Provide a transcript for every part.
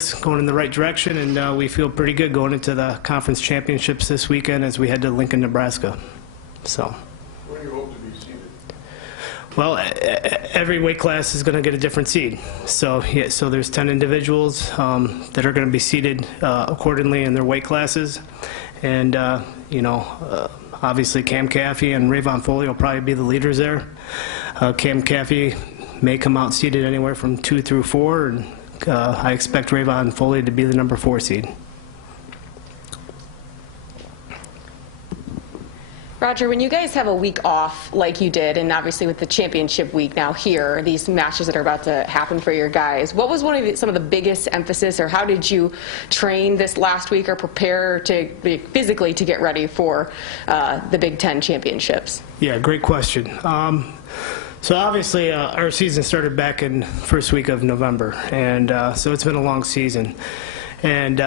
It's going in the right direction, and we feel pretty good going into the conference championships this weekend as we head to Lincoln, Nebraska. So, where do you hope to be seated? well, every weight class is going to get a different seed. So, yeah, so there's 10 individuals that are going to be seated accordingly in their weight classes, and obviously Cam Caffey and Rayvon Foley will probably be the leaders there. Cam Caffey may come out seated anywhere from 2 through 4, and I expect Rayvon Foley to be the number 4 seed. Roger, when you guys have a week off like you did, and obviously with the championship week now here, these matches that are about to happen for your guys, what was some of the biggest emphasis, or how did you train this last week or prepare to physically to get ready for the Big Ten championships? Yeah, great question. So obviously our season started back in first week of November, and so it's been a long season. And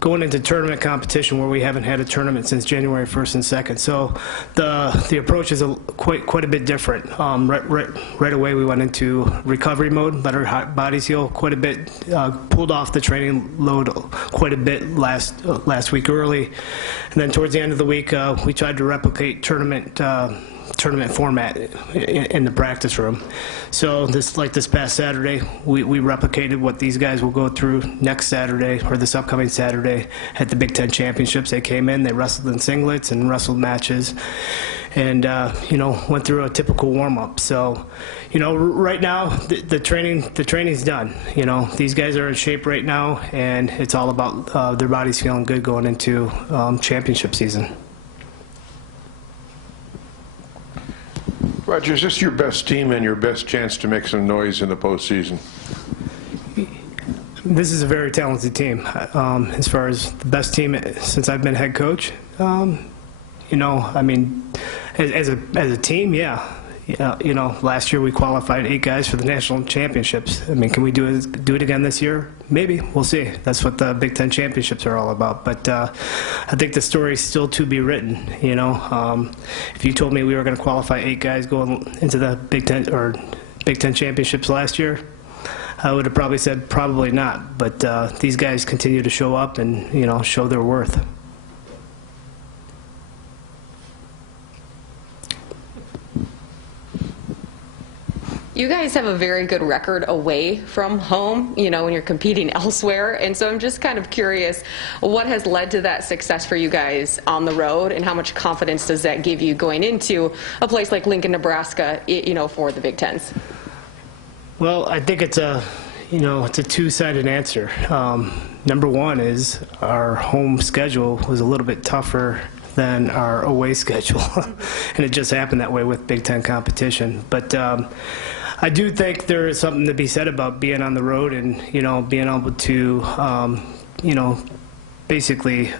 going into tournament competition where we haven't had a tournament since January 1st and 2nd, so the approach is quite a bit different. Right away we went into recovery mode, let our bodies heal quite a bit, pulled off the training load quite a bit last week early, and then towards the end of the week we tried to replicate tournament format in the practice room. So this past Saturday, we replicated what these guys will go through next Saturday, or this upcoming Saturday, at the Big Ten Championships. They came in, they wrestled in singlets and wrestled matches, and went through a typical warm-up. So, right now the training's done. These guys are in shape right now, and it's all about their bodies feeling good going into championship season. Roger, is this your best team and your best chance to make some noise in the postseason? This is a very talented team. As far as the best team since I've been head coach, as a team, yeah. Last year we qualified 8 guys for the national championships. Can we do it again this year? Maybe. We'll see. That's what the Big Ten championships are all about. But I think the story is still to be written. If you told me we were going to qualify 8 guys going into the Big Ten championships last year, I would have probably said probably not. But these guys continue to show up and show their worth. You guys have a very good record away from home, when you're competing elsewhere. And so I'm just kind of curious, what has led to that success for you guys on the road, and how much confidence does that give you going into a place like Lincoln, Nebraska, for the Big Tens? Well, I think it's a two-sided answer. Number one is our home schedule was a little bit tougher than our away schedule, and it just happened that way with Big Ten competition. But I do think there is something to be said about being on the road and being able to basically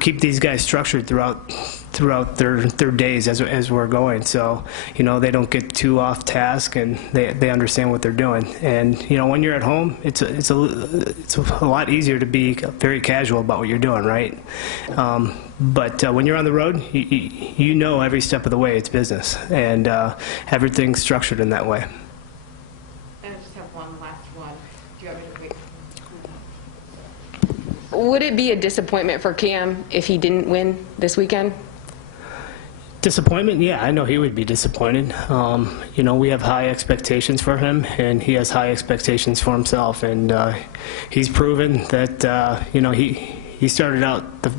keep these guys structured throughout their days as we're going, so they don't get too off task, and they understand what they're doing. And when you're at home, it's a lot easier to be very casual about what you're doing, right? But when you're on the road, you know every step of the way it's business, and everything's structured in that way. And I just have one last one. Do you want me to wait? Would it be a disappointment for Cam if he didn't win this weekend? Disappointment? Yeah, I know he would be disappointed. We have high expectations for him, and he has high expectations for himself, and he's proven that he started out the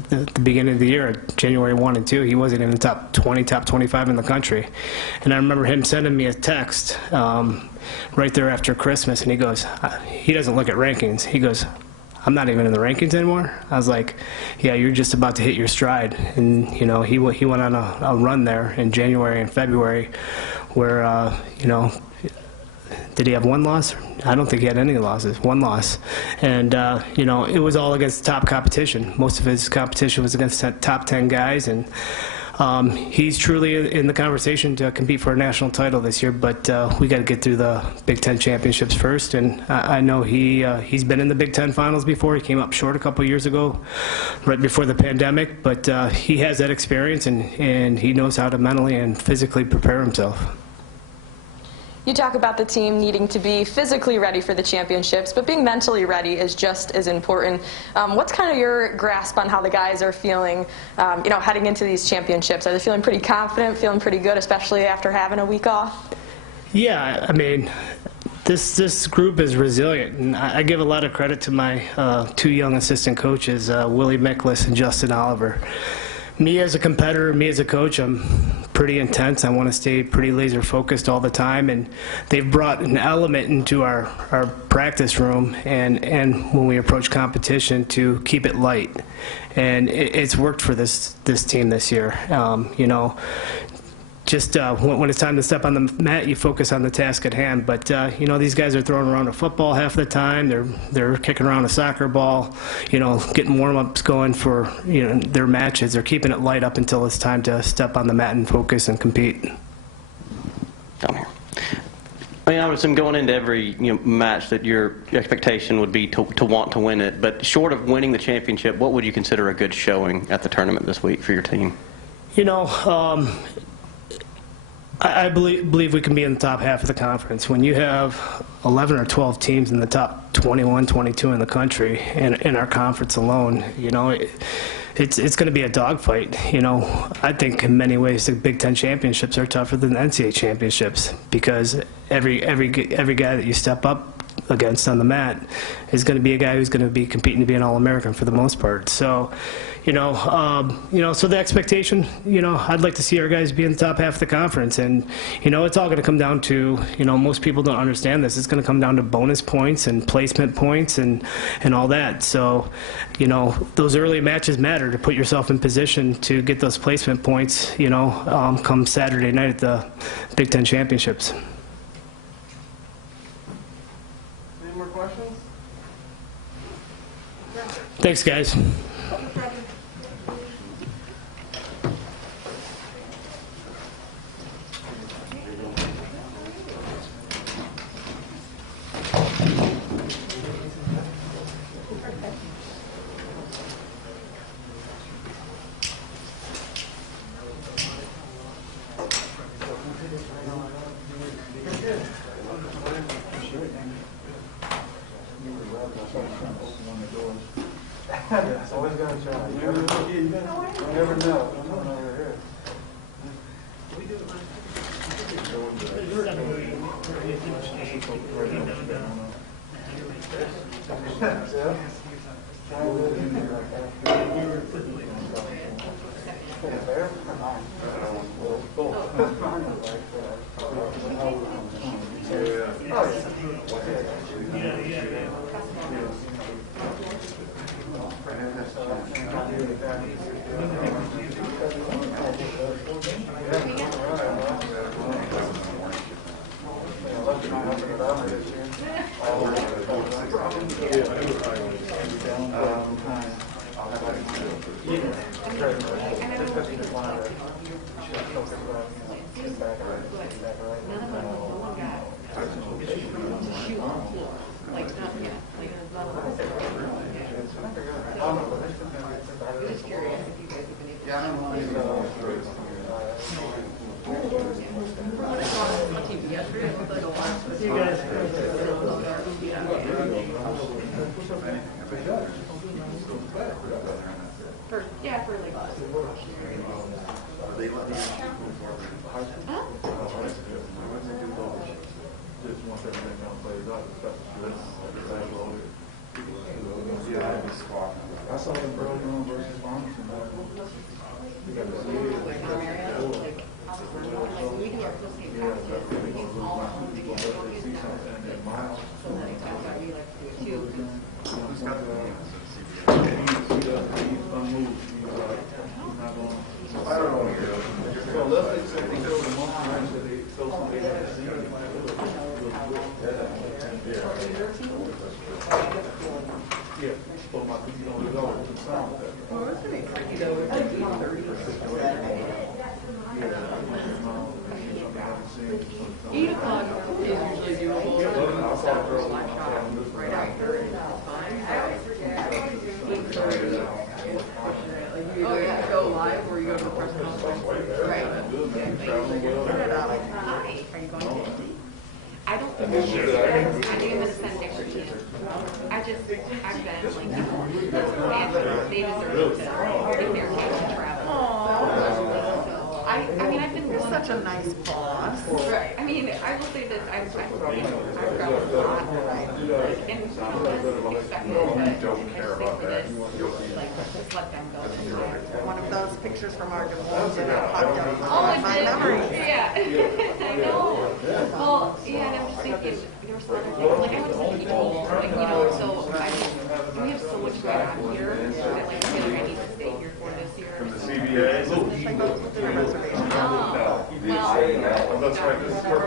beginning of the year, January 1 and 2, he wasn't in the top 20, top 25 in the country. And I remember him sending me a text right there after Christmas, and he goes, he doesn't look at rankings. He goes, I'm not even in the rankings anymore. I was like, yeah, you're just about to hit your stride. And he went on a run there in January and February where did he have one loss? I don't think he had any losses. One loss. And, it was all against top competition. Most of his competition was against top 10 guys. And he's truly in the conversation to compete for a national title this year. But we got to get through the Big Ten championships first. And I know he's been in the Big Ten finals before. He came up short a couple years ago, right before the pandemic. But he has that experience, and he knows how to mentally and physically prepare himself. You talk about the team needing to be physically ready for the championships, but being mentally ready is just as important. What's kind of your grasp on how the guys are feeling, heading into these championships? Are they feeling pretty confident, feeling pretty good, especially after having a week off? Yeah, I mean, this group is resilient, and I give a lot of credit to my two young assistant coaches, Willie Miklas and Justin Oliver. Me as a competitor, me as a coach, I'm pretty intense. I want to stay pretty laser focused all the time, and they've brought an element into our practice room and when we approach competition to keep it light, and it's worked for this team this year. Just when it's time to step on the mat, you focus on the task at hand. But these guys are throwing around a football half the time. They're kicking around a soccer ball. Getting warm-ups going for their matches. They're keeping it light up until it's time to step on the mat and focus and compete. Down here. I would assume going into every match that your expectation would be to want to win it. But short of winning the championship, what would you consider a good showing at the tournament this week for your team? I believe we can be in the top half of the conference. When you have 11 or 12 teams in the top 21, 22 in the country, in our conference alone, it's going to be a dogfight. I think in many ways the Big Ten championships are tougher than the NCAA championships because every guy that you step up against on the mat is going to be a guy who's going to be competing to be an All-American for the most part. So, so the expectation, I'd like to see our guys be in the top half of the conference, and it's all going to come down to, most people don't understand this. It's going to come down to bonus points and placement points and all that. So, those early matches matter to put yourself in position to get those placement points, come Saturday night at the Big Ten championships. Thanks, guys. Always gotta try. You never know. I saw them Burlington versus Farmington. they deserve to take their chance to travel. So I mean, I've been You're such a nice boss. right. I mean, I will say this: I've traveled a lot, and you know, less expected, but in especially for this, like just let them go. One of those pictures from our divorce that popped up Oh, in my it's memories. yeah. I know. Well, yeah, and I'm just thinking there were some other things. Like I went to the beach, like you know, so I mean, we have so much going on here that like really I need to stay here for this year. From the CBA. Like those with the reservation. Well, That's right, this is where the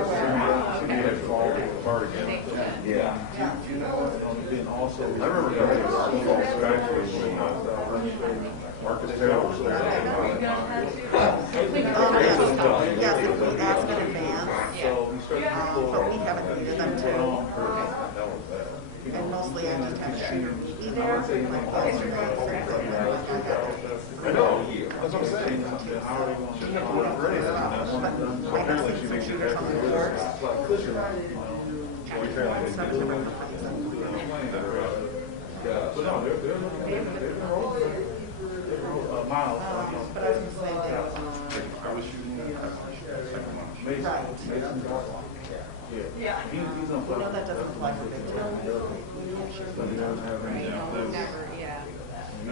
CBA fall apart again. Yeah. Then also, I remember going to our football factory when Marcus Taylor was there. Yes, if we ask in advance, but we haven't needed them to. And mostly I just have Shooter meet me there, like yesterday. I know, that's what I'm saying. How are they going to? Shouldn't have put it ready. Apparently she thinks it has to be worse. But no, they're all miles. But I was going to say that. I was shooting Mason's awesome. Yeah. He's on You know that doesn't apply for big time. But he doesn't have any. never, yeah. I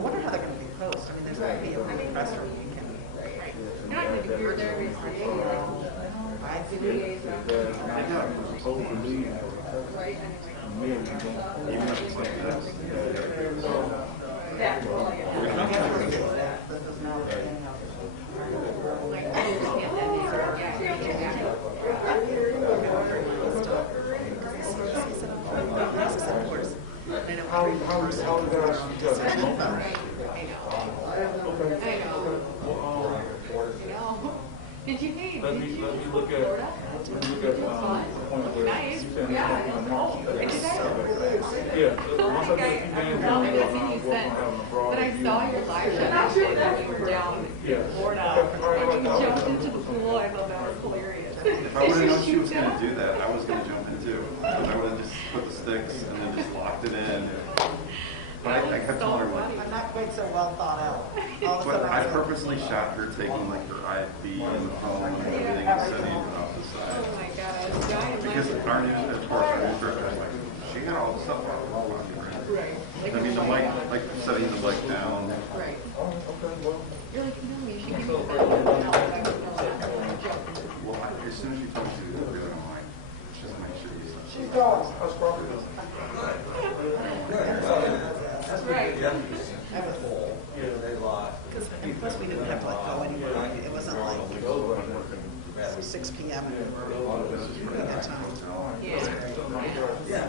wonder how they're going to be post. I mean, there's going to be a big press room. You're not going to be there every day. I see. I know, it was supposed to be. Right. Men, even if it's like that. Yeah. Like, I understand that neighbor. How did I I know. Did you hey? Let me look at Nice. Yeah. Yeah. But I saw your live shot when you were down in Florida and you jumped into the pool. I thought that was hilarious. If I would have known she was going to do that, I was going to jump in too. I would have just put the sticks and then just locked it in. But I kept telling her, like, I'm not quite so well thought out. All of a but sudden, I was like, purposely shot her taking like her IFB and the phone and everything and setting it off the side. Oh my god, I was dying. Because our news, of course, our news director was like, she got all the stuff out of the wall. Right. I mean, the mic, like setting the mic down. Right. You're like, no, you should Well, as soon as she told me to do it, I'm like, just make sure you. She's gone. I was probably That's right. because plus we didn't have to like go anywhere. It wasn't like 6 p.m. and we had time. Yeah.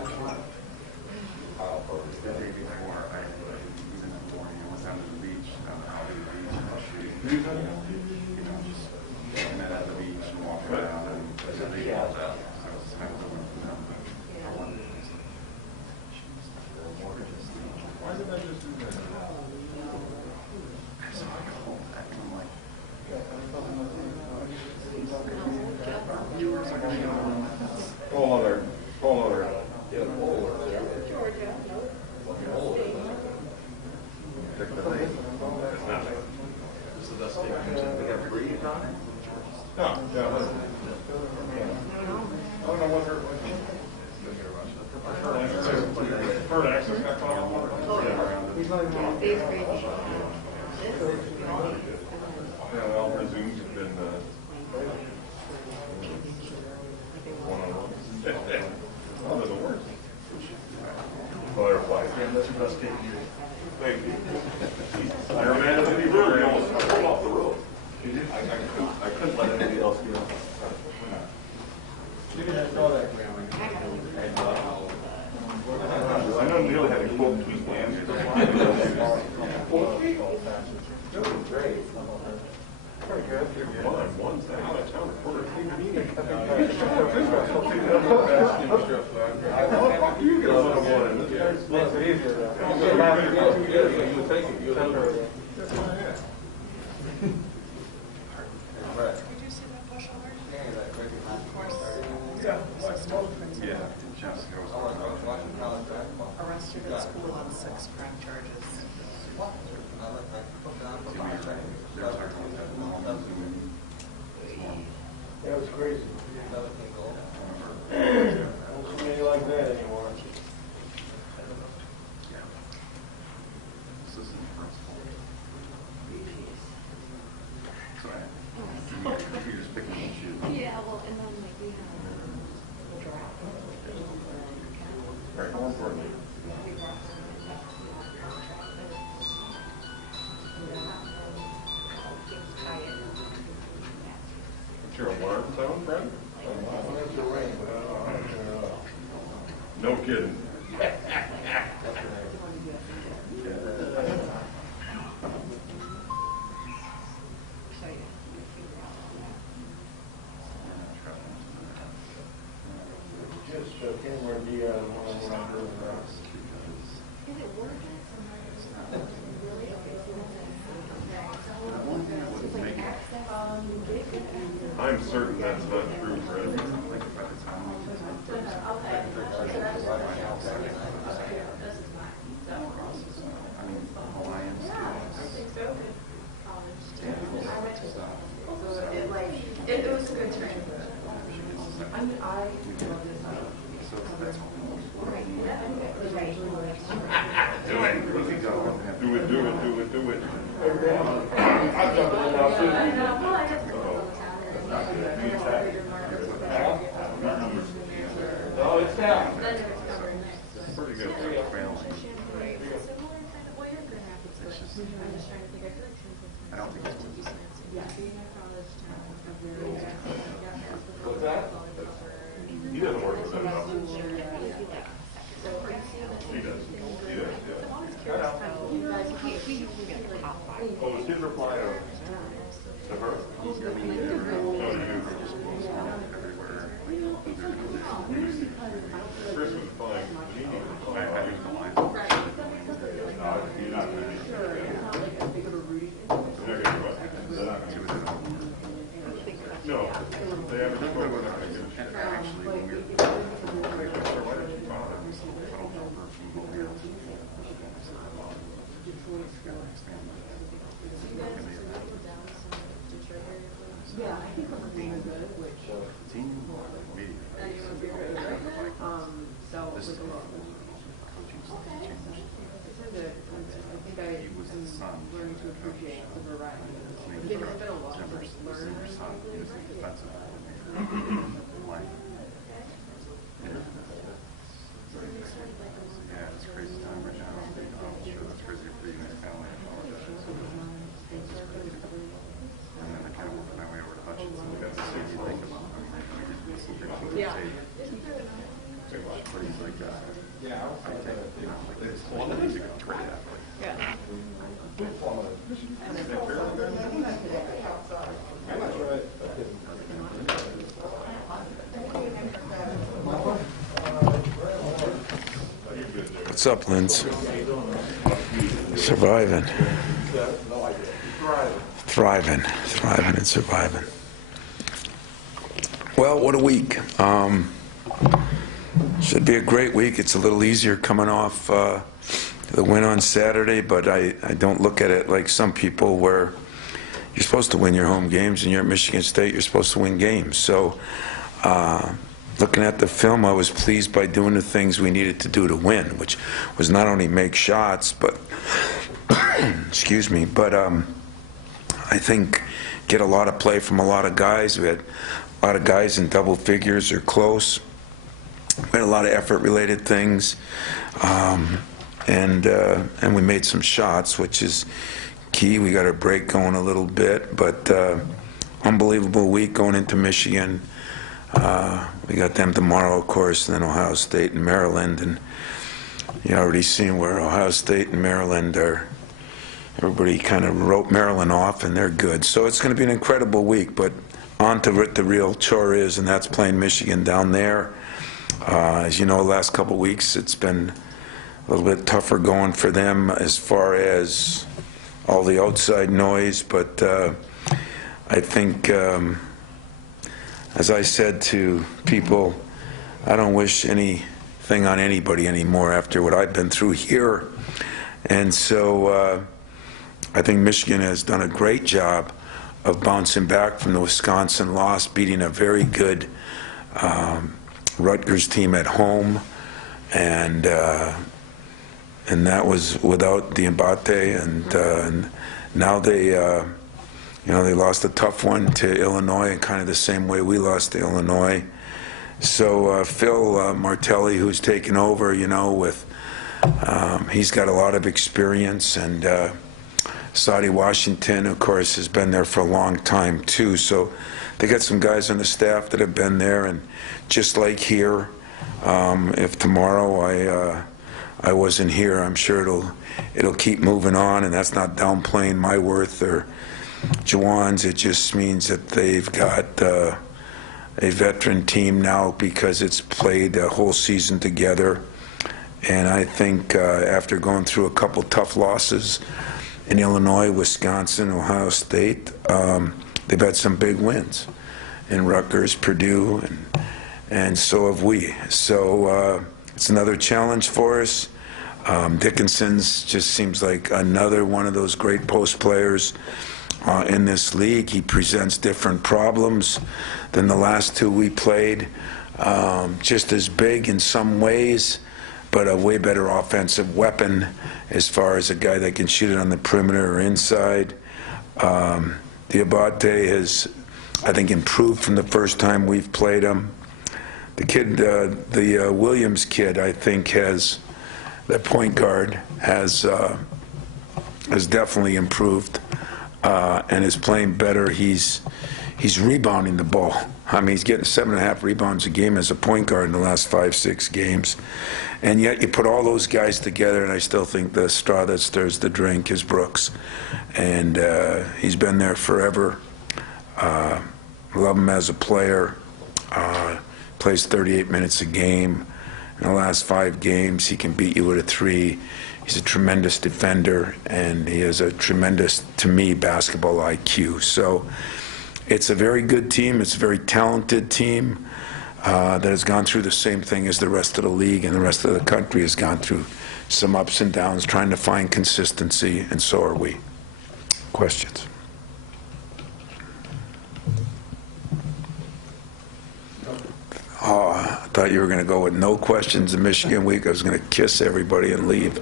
The day before, I even in the morning, I went down to the beach, out to the beach, and shoot. Just met at the beach and walked around, and they walked out. So I was kind of going from them, but I wanted to just. Why did I just do that? So I go home back and I'm like, Viewers are going to get on. Whole other. pick the thing. It's not. So that's the we got to breathe on it. No, yeah. I don't know what her. Her access got cut off. Yeah, well, her Zooms have been one-on-one. Oh, they're the worst. Butterfly. Yeah, that's your best take. Thank you. Iron Man of the really almost fell off the road. I couldn't let anybody else get on. You didn't know that, I know Neil had a quote tweet the answer. Great. Pretty good. One thing. Out of town reporter. How do you get a little one? Makes it easier. You take it. You temporary. Yeah, Jessica was talking about Arrested at school on 6 crime charges. That was crazy. I don't see any like that anymore. You're just picking and choosing. Yeah, well, and then like we have the draft. Right, more importantly. What's your alarm tone, Brent? It's a ring, but I don't know how to turn it off. No kidding. Just camera D out of one when I'm doing that. Is it working? I'm certain that's not true, Brent. It was a good training. Do it, do it, do it, do it. I'm jumping in now, too. No, it's down. Pretty good. I don't think it's What's that? He doesn't work with them enough. He does. He does, yeah. Oh, was his reply to her? No, you do. Chris was fine. He needed to fly. I use the line. No, you're not going to be. They're going to do what? They're not going to. No, they haven't. We're not going to get a shit. Actually, when we why did you bother? I don't know her from going else. Yeah, I think we're doing good, which, Team media. so, like, a lot. I think I'm learning to appreciate the variety. It's been a lot to learn. He was the defensive coordinator. Yeah, it's a crazy time right now. I'm sure that's crazy for you and your family. I apologize. And then I kind of worked my way over to Hutchinson. We got to see what you think about them. Yeah. But he's like, I take it, like this. He's a great athlete. Yeah. What's up, Linz? Surviving. Thriving and surviving. Well, what a week. Should be a great week. It's a little easier coming off the win on Saturday, but I don't look at it like some people where you're supposed to win your home games, and you're at Michigan State, you're supposed to win games. So looking at the film, I was pleased by doing the things we needed to do to win, which was not only make shots, but excuse me, but I think get a lot of play from a lot of guys. We had a lot of guys in double figures or close. We had a lot of effort-related things, and we made some shots, which is key. We got our break going a little bit, but unbelievable week going into Michigan. We got them tomorrow, of course, and then Ohio State and Maryland, and you already seen where Ohio State and Maryland are. Everybody kind of wrote Maryland off, and they're good. So it's going to be an incredible week, but on to what the real chore is, and that's playing Michigan down there. As you know, the last couple of weeks, it's been a little bit tougher going for them as far as all the outside noise, but I think, as I said to people, I don't wish any thing on anybody anymore after what I've been through here. And so I think Michigan has done a great job of bouncing back from the Wisconsin loss, beating a very good Rutgers team at home, and that was without Diabate, and now they they lost a tough one to Illinois, in kind of the same way we lost to Illinois. So Phil Martelli, who's taken over, with he's got a lot of experience, and Saudi Washington, of course, has been there for a long time too. So they got some guys on the staff that have been there, and just like here, if tomorrow I wasn't here, I'm sure it'll keep moving on, and that's not downplaying my worth or Juwan's. It just means that they've got a veteran team now because it's played a whole season together. And I think after going through a couple tough losses in Illinois, Wisconsin, Ohio State, they've had some big wins in Rutgers, Purdue, and so have we. So it's another challenge for us. Dickinson's just seems like another one of those great post players in this league. He presents different problems than the last two we played. Just as big in some ways, but a way better offensive weapon as far as a guy that can shoot it on the perimeter or inside. Diabate has, I think, improved from the first time we've played him. The kid, the Williams kid, I think the point guard has definitely improved and is playing better. He's rebounding the ball. I mean, he's getting 7.5 rebounds a game as a point guard in the last 5-6 games. And yet you put all those guys together, and I still think the straw that stirs the drink is Brooks. And he's been there forever. Love him as a player. Plays 38 minutes a game. In the last 5 games, he can beat you with a 3. He's a tremendous defender, and he has a tremendous, to me, basketball IQ. So it's a very good team. It's a very talented team that has gone through the same thing as the rest of the league, and the rest of the country has gone through some ups and downs trying to find consistency, and so are we. Questions? Oh, I thought you were going to go with no questions in Michigan Week. I was going to kiss everybody and leave.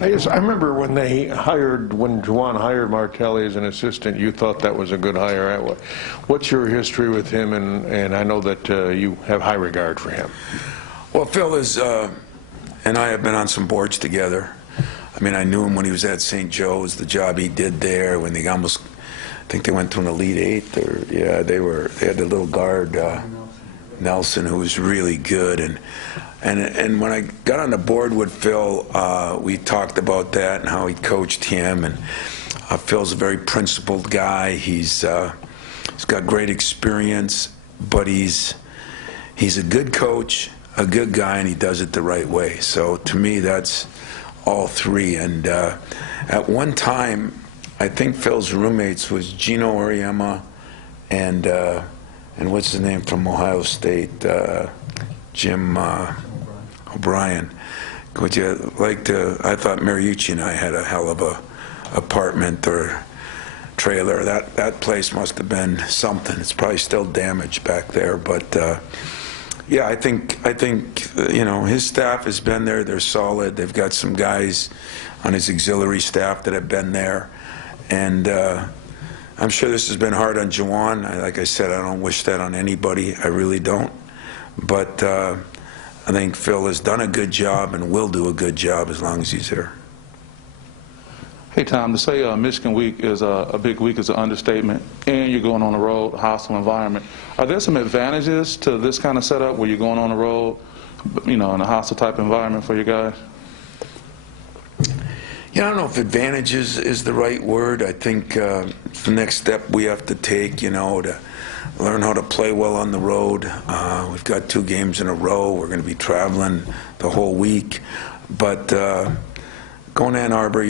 I remember when Juwan hired Martelli as an assistant, you thought that was a good hire. What's your history with him? And I know that you have high regard for him. Well, Phil and I have been on some boards together. I mean, I knew him when he was at St. Joe's, the job he did there, when they almost, I think they went to an Elite Eight, or yeah, they had the little guard, Nelson, who was really good. And when I got on the board with Phil, we talked about that and how he coached him. And Phil's a very principled guy. He's got great experience, but he's a good coach, a good guy, and he does it the right way. So to me, that's all three. And at one time, I think Phil's roommates was Gino Auriemma and what's his name from Ohio State, Jim O'Brien. Would you like to? I thought Mariucci and I had a hell of a apartment or trailer. That place must have been something. It's probably still damaged back there, but yeah, I think his staff has been there. They're solid. They've got some guys on his auxiliary staff that have been there, and I'm sure this has been hard on Juwan. Like I said, I don't wish that on anybody. I really don't. But I think Phil has done a good job and will do a good job as long as he's here. Hey, Tom, to say Michigan Week is a big week is an understatement, and you're going on the road, hostile environment. Are there some advantages to this kind of setup where you're going on the road, in a hostile type environment for you guys? Yeah, I don't know if advantages is the right word. I think it's the next step we have to take, to learn how to play well on the road. We've got 2 games in a row. We're going to be traveling the whole week. But going to Ann Arbor,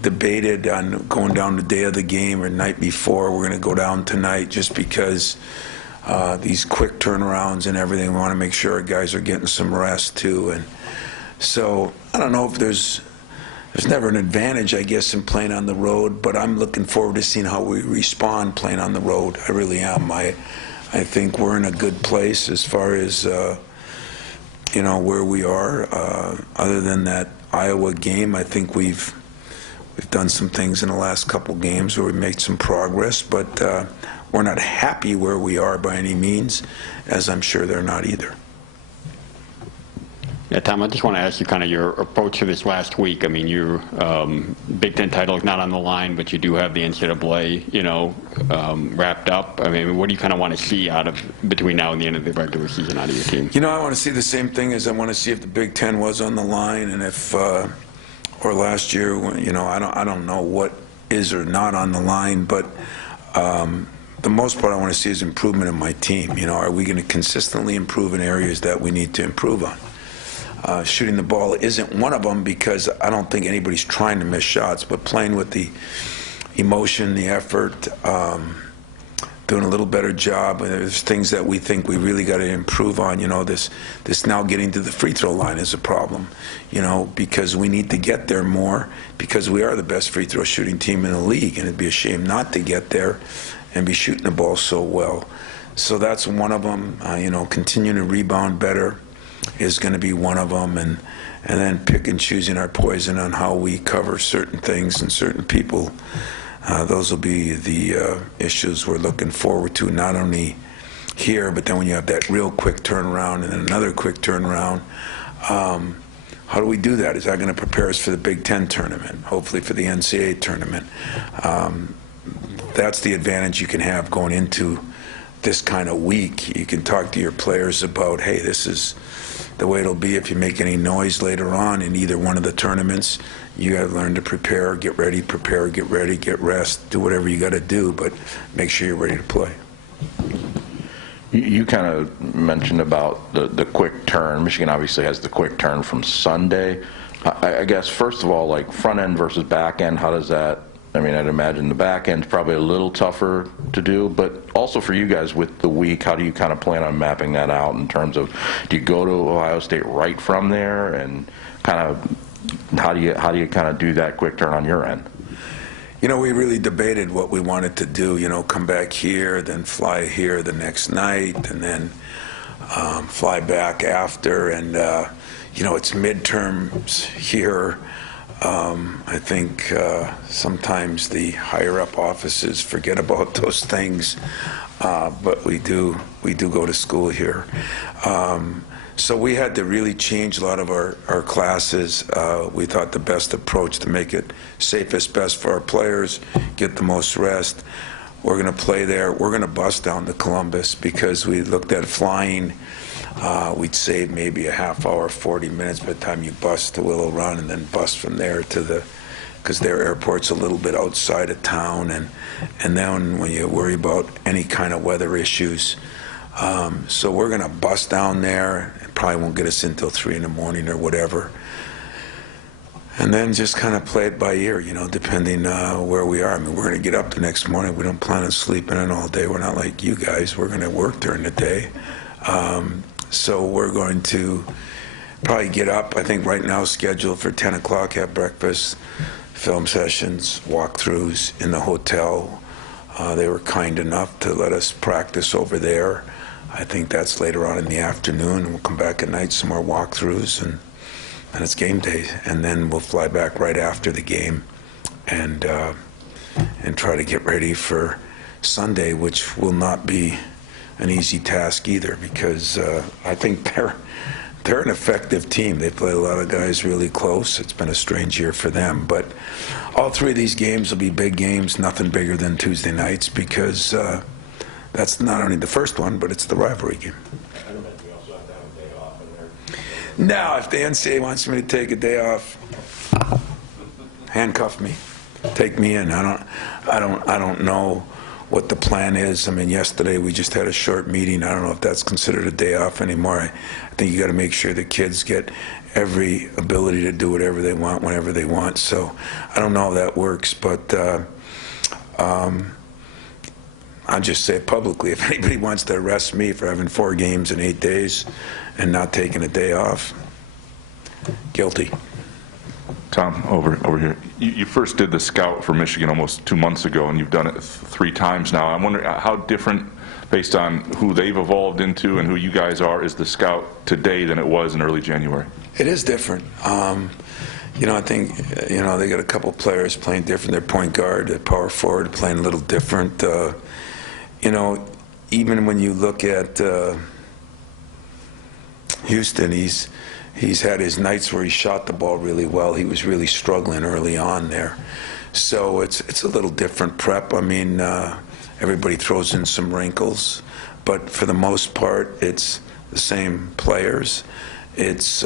debated on going down the day of the game or night before. We're going to go down tonight just because these quick turnarounds and everything. We want to make sure our guys are getting some rest too. And so I don't know if there's never an advantage, I guess, in playing on the road, but I'm looking forward to seeing how we respond playing on the road. I really am. I think we're in a good place as far as you know, where we are. Other than that Iowa game, I think we've done some things in the last couple games where we made some progress, but we're not happy where we are by any means, as I'm sure they're not either. Yeah, Tom, I just want to ask you kind of your approach to this last week. I mean, your Big Ten title is not on the line, but you do have the NCAA, you know, wrapped up. I mean, what do you kind of want to see out of between now and the end of the regular season out of your team? You know, I want to see the same thing as I want to see if the Big Ten was on the line, and if or last year, you know, I don't know what is or not on the line, but the most part I want to see is improvement in my team. You know, are we going to consistently improve in areas that we need to improve on? Shooting the ball isn't one of them, because I don't think anybody's trying to miss shots, but playing with the emotion, the effort, doing a little better job. There's things that we think we really got to improve on. You know, this now getting to the free throw line is a problem, you know, because we need to get there more, because we are the best free throw shooting team in the league, and it'd be a shame not to get there and be shooting the ball so well. So that's one of them. You know, continuing to rebound better is going to be one of them, and then pick and choosing our poison on how we cover certain things and certain people. Those will be the issues we're looking forward to, not only here, but then when you have that real quick turnaround and then another quick turnaround. How do we do that? Is that going to prepare us for the Big Ten tournament, hopefully for the NCAA tournament? That's the advantage you can have going into this kind of week. You can talk to your players about, hey, this is the way it'll be if you make any noise later on in either one of the tournaments. You got to learn to prepare, get ready, prepare, get ready, get rest, do whatever you got to do, but make sure you're ready to play. You kind of mentioned about the quick turn. Michigan obviously has the quick turn from Sunday. I guess, first of all, like front end versus back end, how does that, I mean, I'd imagine the back end's probably a little tougher to do, but also for you guys with the week, how do you kind of plan on mapping that out in terms of, do you go to Ohio State right from there, and kind of how do you kind of do that quick turn on your end? You know, we really debated what we wanted to do, you know, come back here, then fly here the next night, and then fly back after, and, you know, it's midterms here. I think sometimes the higher-up offices forget about those things, but we do go to school here. So we had to really change a lot of our classes. We thought the best approach to make it safest, best for our players, get the most rest. We're going to play there. We're going to bus down to Columbus, because we looked at flying. We'd save maybe a half hour, 40 minutes by the time you bus to Willow Run, and then bus from there to because their airport's a little bit outside of town, and then when you worry about any kind of weather issues. So we're going to bus down there. It probably won't get us in until 3 in the morning or whatever. And then just kind of play it by ear, you know, depending where we are. I mean, we're going to get up the next morning. We don't plan on sleeping in all day. We're not like you guys. We're going to work during the day. So we're going to probably get up, I think right now scheduled for 10 o'clock, have breakfast, film sessions, walkthroughs in the hotel. They were kind enough to let us practice over there. I think that's later on in the afternoon. We'll come back at night, some more walkthroughs, and it's game day. And then we'll fly back right after the game and try to get ready for Sunday, which will not be an easy task either, because I think they're an effective team. They play a lot of guys really close. It's been a strange year for them, but all three of these games will be big games, nothing bigger than Tuesday nights, because that's not only the first one, but it's the rivalry game. I don't think we also have to have a day off in there. Now, if the NCAA wants me to take a day off, handcuff me, take me in. I don't know what the plan is. I mean, yesterday we just had a short meeting. I don't know if that's considered a day off anymore. I think you got to make sure the kids get every ability to do whatever they want, whenever they want. So I don't know how that works, but I'll just say it publicly, if anybody wants to arrest me for having 4 games in 8 days and not taking a day off, guilty. Tom, over here. You first did the scout for Michigan almost 2 months ago, and you've done it 3 times now. I'm wondering how different, based on who they've evolved into and who you guys are, is the scout today than it was in early January? It is different. You know, I think, you know, they got a couple players playing different. Their point guard, their power forward playing a little different. You know, even when you look at Houston, he's had his nights where he shot the ball really well. He was really struggling early on there. So it's a little different prep. I mean, everybody throws in some wrinkles, but for the most part, it's the same players. It's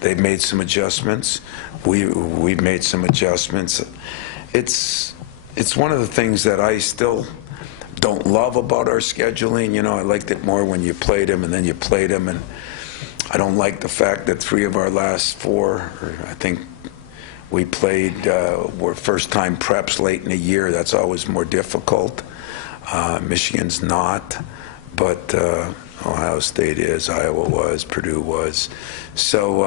they've made some adjustments. We've made some adjustments. It's one of the things that I still don't love about our scheduling. You know, I liked it more when you played them and then you played them, and I don't like the fact that 3 of our last 4, or I think we played, were first-time preps late in the year. That's always more difficult. Michigan's not, but Ohio State is, Iowa was, Purdue was. So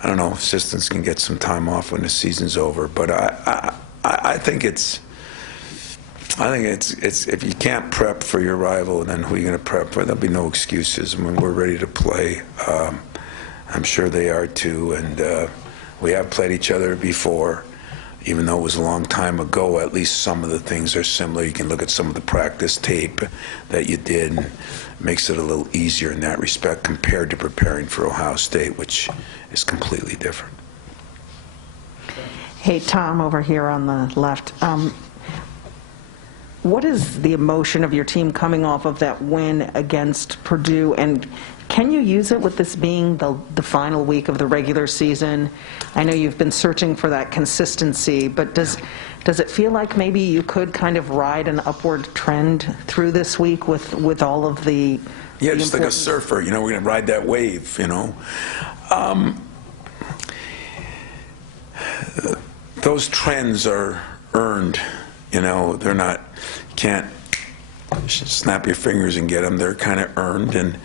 I don't know, assistants can get some time off when the season's over, but I think it's if you can't prep for your rival, then who are you going to prep for? There'll be no excuses. I mean, we're ready to play. I'm sure they are too, and we have played each other before. Even though it was a long time ago, at least some of the things are similar. You can look at some of the practice tape that you did, and it makes it a little easier in that respect compared to preparing for Ohio State, which is completely different. Hey, Tom, over here on the left. What is the emotion of your team coming off of that win against Purdue, and can you use it with this being the final week of the regular season? I know you've been searching for that consistency, but does it feel like maybe you could kind of ride an upward trend through this week with all of the... Yeah, just like a surfer, you know, we're going to ride that wave, you know. Those trends are earned, you know, they're not, you can't snap your fingers and get them, they're kind of earned, and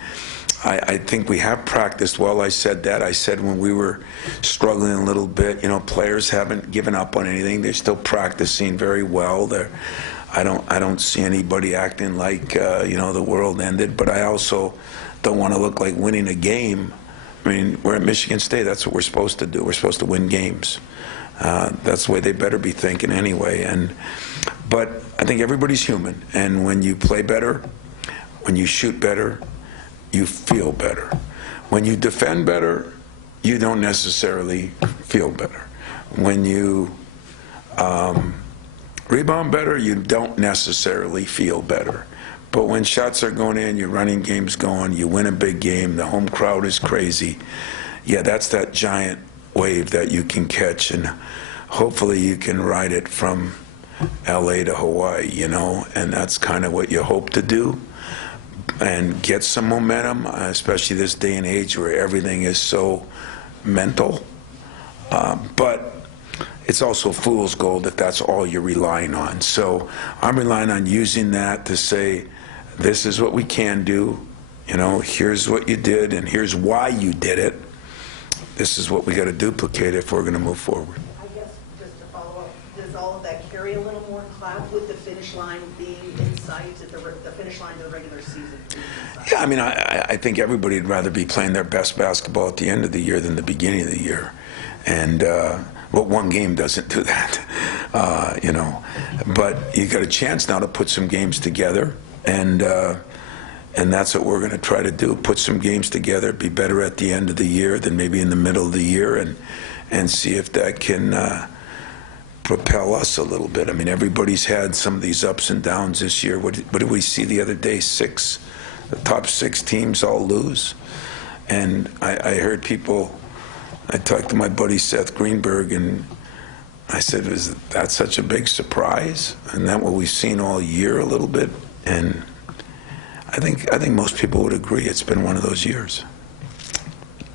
I think we have practiced well. I said that. I said when we were struggling a little bit, you know, players haven't given up on anything. They're still practicing very well. I don't see anybody acting like, you know, the world ended, but I also don't want to look like winning a game. I mean, we're at Michigan State. That's what we're supposed to do. We're supposed to win games. That's the way they better be thinking anyway. But I think everybody's human, and when you play better, when you shoot better, you feel better. When you defend better, you don't necessarily feel better. When you rebound better, you don't necessarily feel better. But when shots are going in, your running game's going, you win a big game, the home crowd is crazy. Yeah, that's that giant wave that you can catch, and hopefully you can ride it from LA to Hawaii, you know, and that's kind of what you hope to do. And get some momentum, especially this day and age where everything is so mental. But it's also fool's gold if that's all you're relying on. So I'm relying on using that to say, this is what we can do. You know, here's what you did, and here's why you did it. This is what we got to duplicate if we're going to move forward. I guess just to follow up, does all of that carry a little more clout with the finish line being in sight, at the finish line of the regular season? Yeah, I mean, I think everybody would rather be playing their best basketball at the end of the year than the beginning of the year. And, well, one game doesn't do that, you know. But you got a chance now to put some games together, and that's what we're going to try to do, put some games together, be better at the end of the year than maybe in the middle of the year, and see if that can propel us a little bit. I mean, everybody's had some of these ups and downs this year. What did we see the other day? The top 6 teams all lose. And I heard people, I talked to my buddy Seth Greenberg, and I said, is that such a big surprise? And that what we've seen all year a little bit? And I think most people would agree it's been one of those years.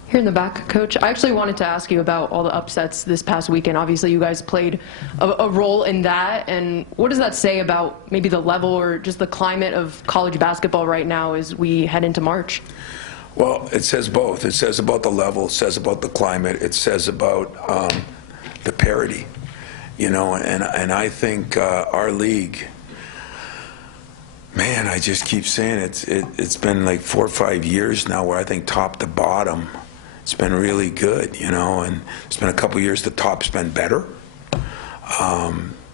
Here in the back, Coach, I actually wanted to ask you about all the upsets this past weekend. Obviously, you guys played a role in that, and what does that say about maybe the level or just the climate of college basketball right now as we head into March? Well, it says both. It says about the level, it says about the climate, it says about the parity, you know, and I think our league, man, I just keep saying it's been like 4 or 5 years now where I think top to bottom, it's been really good, you know, and there's been a couple years the top's been better.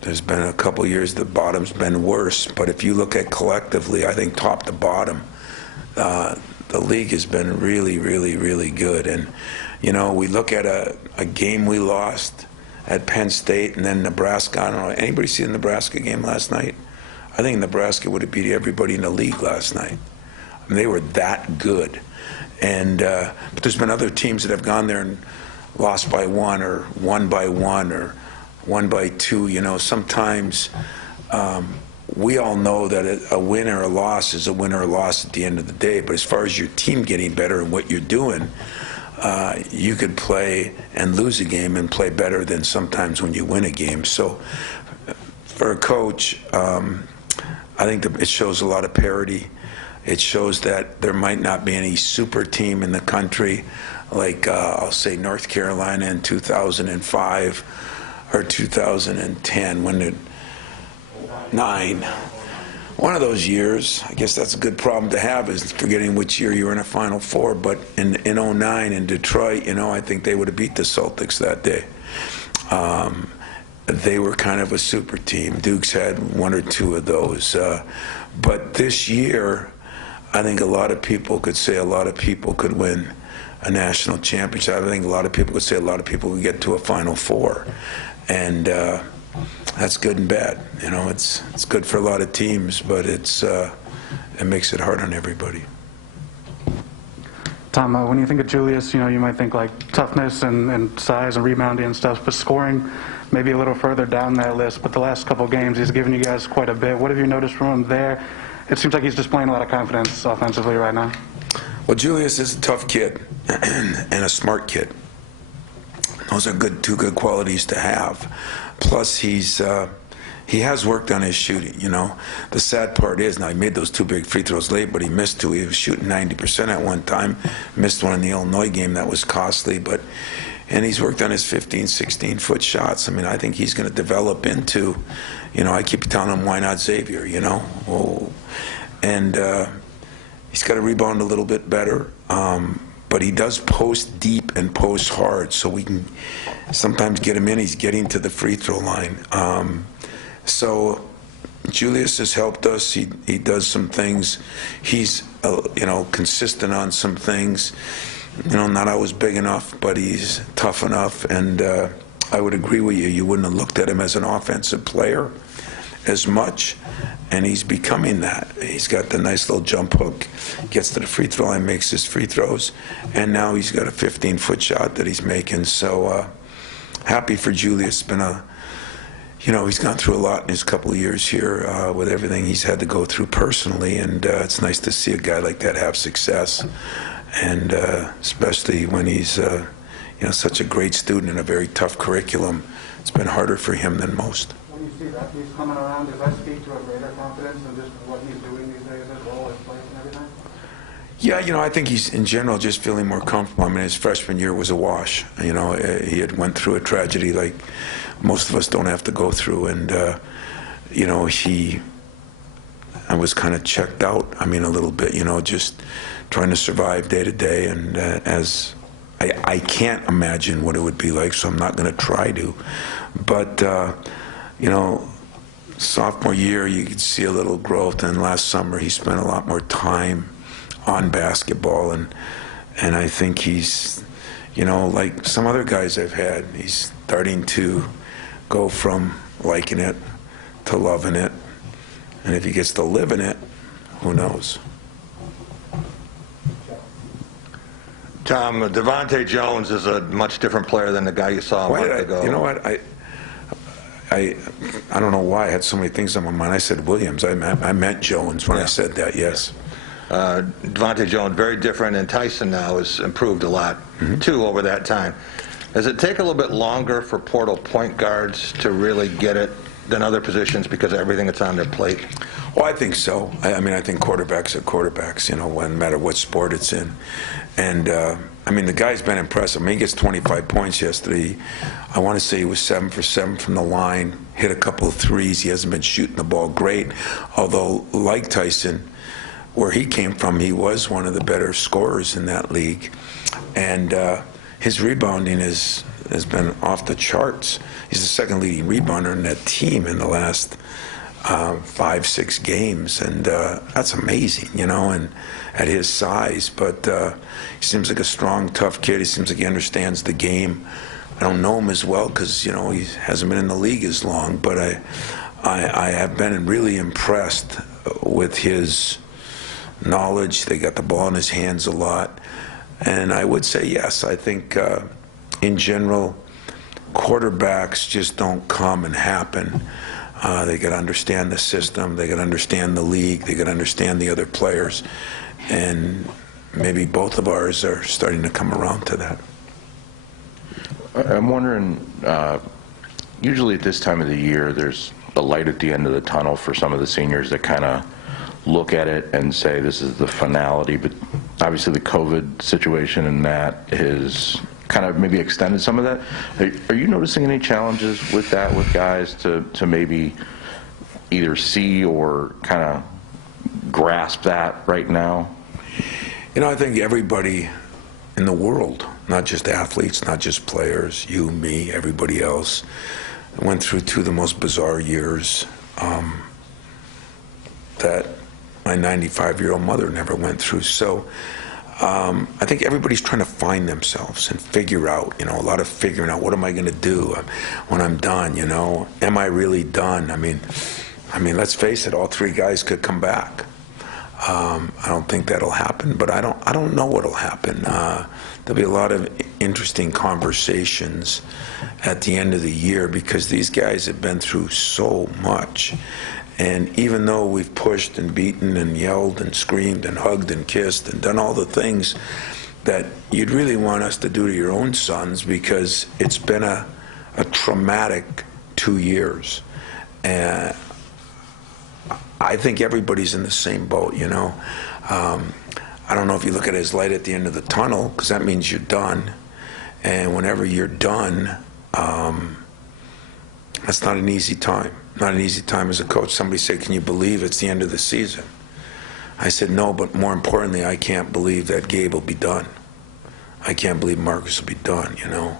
There's been a couple years the bottom's been worse, but if you look at collectively, I think top to bottom, the league has been really, really, really good. And, you know, we look at a game we lost at Penn State and then Nebraska. I don't know, anybody see the Nebraska game last night? I think Nebraska would have beat everybody in the league last night. I mean, they were that good. And but there's been other teams that have gone there and lost by 1 or won by 1 or won by 2. You know, sometimes we all know that a win or a loss is a win or a loss at the end of the day. But as far as your team getting better and what you're doing, you could play and lose a game and play better than sometimes when you win a game. So for a coach, I think it shows a lot of parity. It shows that there might not be any super team in the country like, I'll say, North Carolina in 2005 or 2010, when it 9. One of those years, I guess that's a good problem to have, is forgetting which year you were in a Final Four. But in 09 in Detroit, you know, I think they would have beat the Celtics that day. They were kind of a super team. Duke's had 1 or 2 of those. But this year, I think a lot of people could say a lot of people could win a national championship. I think a lot of people could say a lot of people could get to a Final Four. And that's good and bad. You know, it's good for a lot of teams, but it makes it hard on everybody. Tom, when you think of Julius, you know, you might think like toughness and size and rebounding and stuff, but scoring maybe a little further down that list. But the last couple games, he's given you guys quite a bit. What have you noticed from him there? It seems like he's displaying a lot of confidence offensively right now. Well, Julius is a tough kid and a smart kid. Those are two good qualities to have. Plus, he has worked on his shooting, you know. The sad part is, now he made those 2 big free throws late, but he missed 2. He was shooting 90% at one time, missed one in the Illinois game that was costly, and he's worked on his 15, 16-foot shots. I mean, I think he's going to develop into, you know, I keep telling him, why not Xavier, you know? Oh, and he's got to rebound a little bit better, but he does post deep and post hard, so we can sometimes get him in. He's getting to the free throw line. So Julius has helped us. He does some things. He's you know, consistent on some things. You know, not always big enough, but he's tough enough. And I would agree with you. You wouldn't have looked at him as an offensive player as much, and he's becoming that. He's got the nice little jump hook, gets to the free throw line, makes his free throws, and now he's got a 15-foot shot that he's making. So happy for Julius. Been you know, he's gone through a lot in his couple of years here with everything he's had to go through personally, and it's nice to see a guy like that have success, and especially when he's you know, such a great student in a very tough curriculum. It's been harder for him than most. When you see that he's coming around, does that speak to a greater confidence in just what he's doing these days, his role, his place, and everything? Yeah, you know, I think he's, in general, just feeling more comfortable. I mean, his freshman year was a wash. You know, he had went through a tragedy like most of us don't have to go through. And, you know, I was kind of checked out, I mean, a little bit, you know, just trying to survive day to day. And as I can't imagine what it would be like, so I'm not going to try to. But, you know, sophomore year, you could see a little growth. And last summer, he spent a lot more time on basketball, and I think he's, you know, like some other guys I've had, he's starting to go from liking it to loving it, and if he gets to live in it, who knows? Tom, Devontae Jones is a much different player than the guy you saw a month ago. You know what? I don't know why I had so many things on my mind. I said Williams. I meant Jones when I said that, yes. Devontae Jones, very different, and Tyson now has improved a lot. too, over that time. Does it take a little bit longer for portal point guards to really get it than other positions because of everything that's on their plate? Well, I think so. I mean, I think quarterbacks are quarterbacks, you know, no matter what sport it's in. And, I mean, the guy's been impressive. I mean, he gets 25 points yesterday. I want to say he was 7 for 7 from the line, hit a couple of threes. He hasn't been shooting the ball great, although, like Tyson, where he came from, he was one of the better scorers in that league. And his rebounding has been off the charts. He's the second leading rebounder in that team in the last 5-6 games, and that's amazing, you know, and at his size. But he seems like a strong, tough kid. He seems like he understands the game. I don't know him as well because, you know, he hasn't been in the league as long, but I have been really impressed with his knowledge. They got the ball in his hands a lot. And I would say yes. I think in general, quarterbacks just don't come and happen. They got to understand the system. They got to understand the league. They got to understand the other players. And maybe both of ours are starting to come around to that. I'm wondering, usually at this time of the year, there's a light at the end of the tunnel for some of the seniors that kind of look at it and say this is the finality, but obviously the COVID situation and that has kind of maybe extended some of that. Are you noticing any challenges with that, with guys to maybe either see or kind of grasp that right now? You know, I think everybody in the world, not just athletes, not just players, you, me, everybody else, went through two of the most bizarre years that my 95-year-old mother never went through. So I think everybody's trying to find themselves and figure out, you know, a lot of figuring out, what am I going to do when I'm done, you know? Am I really done? I mean, let's face it, all three guys could come back. I don't think that'll happen, but I don't know what'll happen. There'll be a lot of interesting conversations at the end of the year because these guys have been through so much. And even though we've pushed and beaten and yelled and screamed and hugged and kissed and done all the things that you'd really want us to do to your own sons, because it's been a traumatic 2 years. And I think everybody's in the same boat, you know. I don't know if you look at it as light at the end of the tunnel, because that means you're done. And whenever you're done, that's not an easy time. Not an easy time as a coach. Somebody said, can you believe it's the end of the season? I said, no, but more importantly, I can't believe that Gabe will be done. I can't believe Marcus will be done, you know.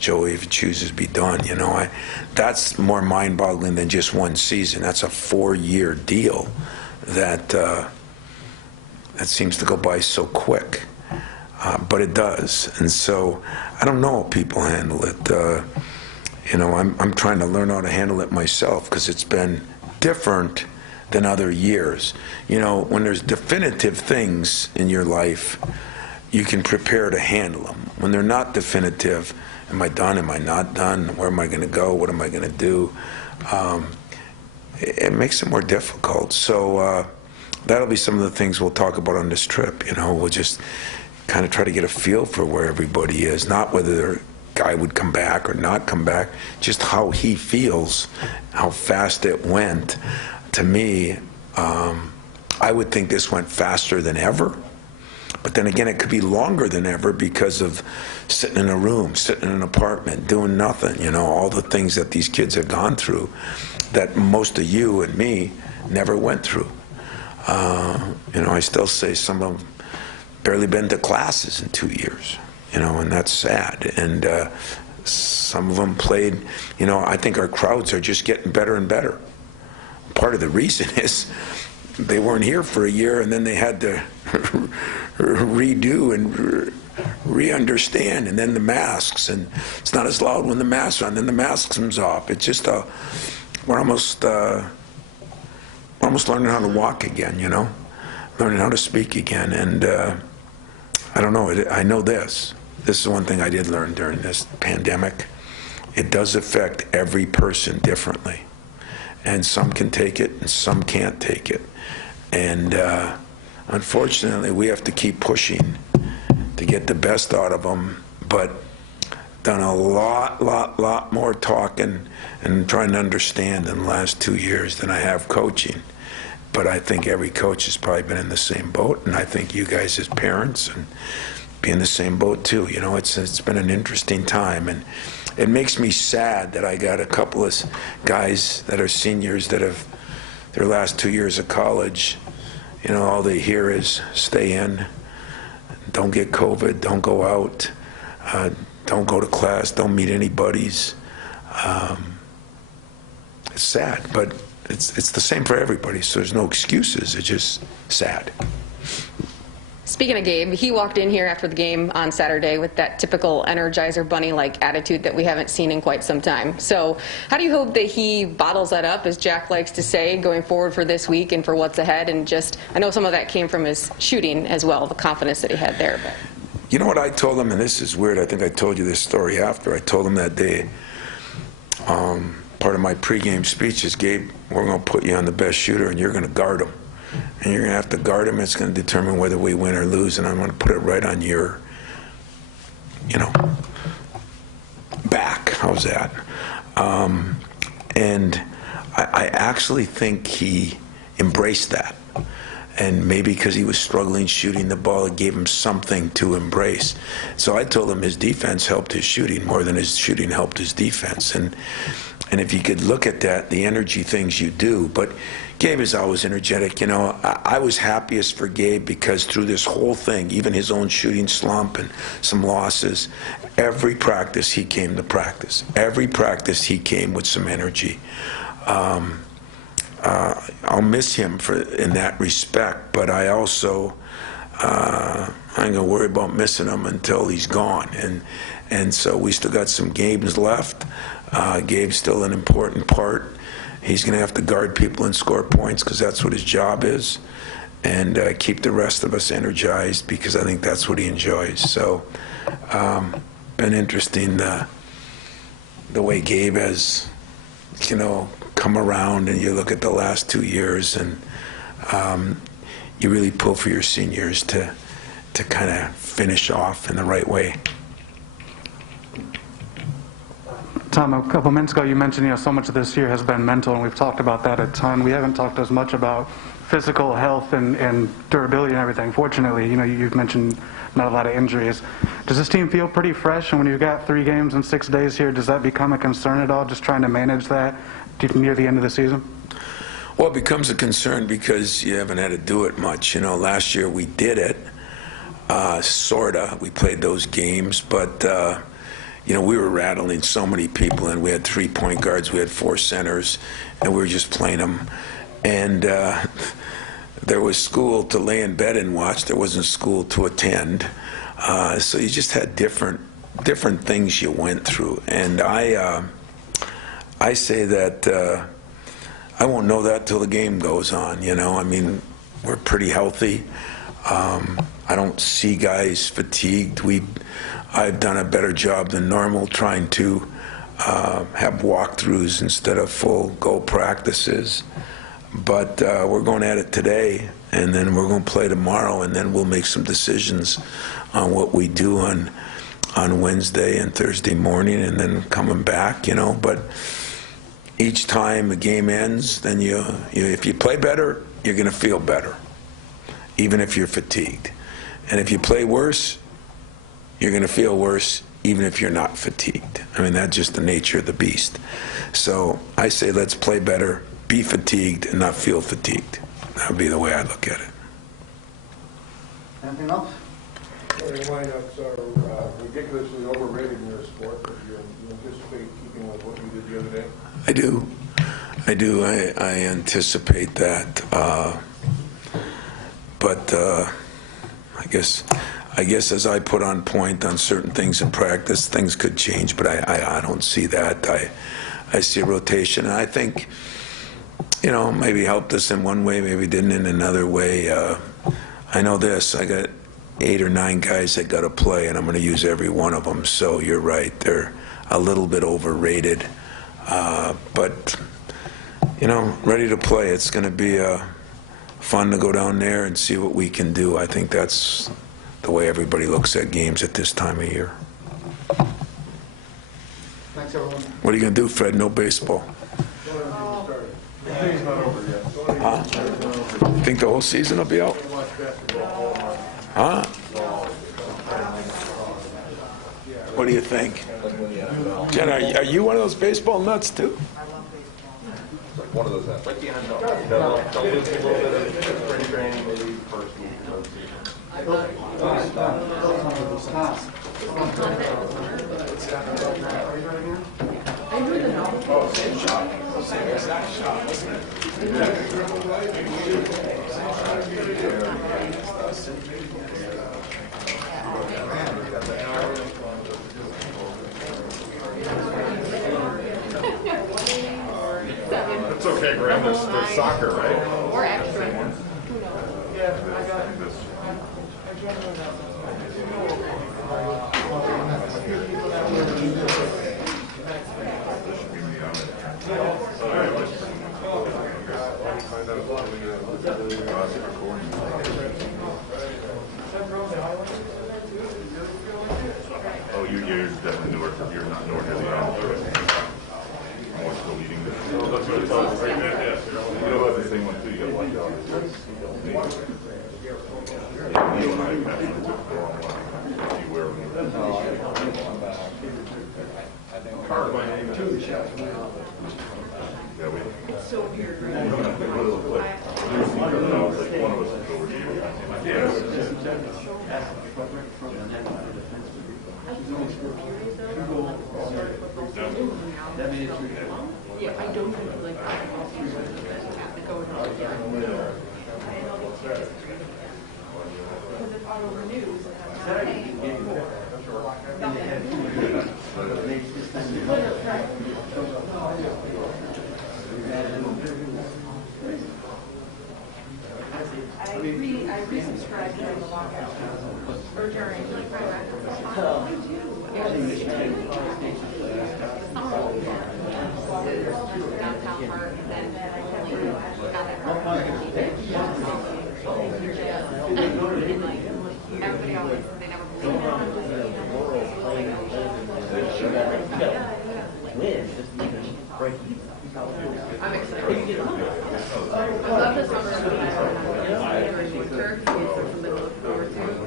Joey, if he chooses, be done, you know. That's more mind-boggling than just one season. That's a 4-year deal that that seems to go by so quick. But it does. And so I don't know how people handle it. You know, I'm trying to learn how to handle it myself because it's been different than other years. You know, when there's definitive things in your life, you can prepare to handle them. When they're not definitive, am I done? Am I not done? Where am I going to go? What am I going to do? It makes it more difficult. So that'll be some of the things we'll talk about on this trip. You know, we'll just kind of try to get a feel for where everybody is, not whether the guy would come back or not come back, just how he feels, how fast it went. To me, I would think this went faster than ever. But then again, it could be longer than ever because of sitting in a room, sitting in an apartment, doing nothing, you know, all the things that these kids have gone through that most of you and me never went through. You know, I still say some of them barely been to classes in 2 years, you know, and that's sad. And some of them played, you know, I think our crowds are just getting better and better. Part of the reason is they weren't here for a year and then they had to redo and re-understand, and then the masks, and it's not as loud when the masks are on, then the mask comes off. It's just we're almost learning how to walk again, you know, learning how to speak again. And I don't know, I know this is one thing I did learn during this pandemic. It does affect every person differently, and some can take it and some can't take it. And unfortunately, we have to keep pushing to get the best out of them, but done a lot more talking and trying to understand in the last 2 years than I have coaching. But I think every coach has probably been in the same boat, and I think you guys as parents and be in the same boat too. You know, it's been an interesting time, and it makes me sad that I got a couple of guys that are seniors that have their last 2 years of college. You know, all they hear is stay in, don't get COVID, don't go out, don't go to class, don't meet any buddies. It's sad, but it's the same for everybody, so there's no excuses. It's just sad. Speaking of Gabe, he walked in here after the game on Saturday with that typical Energizer Bunny-like attitude that we haven't seen in quite some time. So how do you hope that he bottles that up, as Jack likes to say, going forward for this week and for what's ahead? And just, I know some of that came from his shooting as well, the confidence that he had there. But you know what I told him, and this is weird, I think I told you this story after. I told him that day, part of my pregame speech is, Gabe, we're going to put you on the best shooter, and you're going to guard him. And you're going to have to guard him. It's going to determine whether we win or lose, and I'm going to put it right on your, you know, back. How's that? And I actually think he embraced that. And maybe because he was struggling shooting the ball, it gave him something to embrace. So I told him his defense helped his shooting more than his shooting helped his defense. And if you could look at that, the energy things you do. But Gabe is always energetic. You know, I was happiest for Gabe because through this whole thing, even his own shooting slump and some losses, every practice he came to practice. Every practice he came with some energy. I'll miss him in that respect, but I also I ain't gonna worry about missing him until he's gone. And so we still got some games left. Gabe's still an important part. He's gonna have to guard people and score points because that's what his job is, and keep the rest of us energized because I think that's what he enjoys. So, been interesting the way Gabe has, you know, come around, and you look at the last 2 years, and you really pull for your seniors to kind of finish off in the right way. Tom, a couple minutes ago you mentioned, you know, so much of this year has been mental, and we've talked about that a ton. We haven't talked as much about physical health and durability and everything. Fortunately, you know, you've mentioned not a lot of injuries. Does this team feel pretty fresh? And when you've got 3 games in 6 days here, does that become a concern at all, just trying to manage that near the end of the season? Well, it becomes a concern because you haven't had to do it much. You know, last year we did it, sorta. We played those games, but you know, we were rattling so many people, and we had 3 point guards, we had 4 centers, and we were just playing them. And there was school to lay in bed and watch. There wasn't school to attend. So you just had different things you went through. And I say that I won't know that till the game goes on. You know, I mean, we're pretty healthy. I don't see guys fatigued. I've done a better job than normal trying to have walkthroughs instead of full go practices. But we're going at it today, and then we're going to play tomorrow, and then we'll make some decisions on what we do on Wednesday and Thursday morning, and then coming back, you know. But each time the game ends, then if you play better, you're going to feel better, even if you're fatigued. And if you play worse, you're going to feel worse, even if you're not fatigued. I mean, that's just the nature of the beast. So I say let's play better, be fatigued, and not feel fatigued. That would be the way I look at it. Anything else? Starting lineups are ridiculously overrated in your sport, but you anticipate keeping with what you did the other day? I do. I anticipate that. But I guess as I put on point on certain things in practice, things could change, but I don't see that. I see a rotation, and I think, you know, maybe helped us in one way, maybe didn't in another way. I know this, I got 8 or 9 guys that got to play, and I'm going to use every one of them, so you're right, they're a little bit overrated. But, you know, ready to play. It's going to be fun to go down there and see what we can do. I think that's the way everybody looks at games at this time of year. Thanks, everyone. What are you going to do, Fred? No baseball? Huh? Think the whole season will be out? Huh? What do you think? Jen, are you one of those baseball nuts, too? One of those apps. Like the NFL. They'll lose a little bit of spring training, maybe first week of the season. It's okay, Graham. There's soccer, right? Or extra. Oh, you're definitely newer. You're not newer heavy on. I'm more still leading this. That's what it's all great, man. Yes. You know about the same one too. You got to watch out. You and I have been to the wrong one. You wear Part of my name too. Yeah, we. It's so weird, right? One of us is over here. Yeah, I don't think like going on. Because it's auto renews and I'm not paying. I resubscribed during the lockout, or during the downtown park, and then I got it. Everybody always, they never believe I'm excited. I love the summer.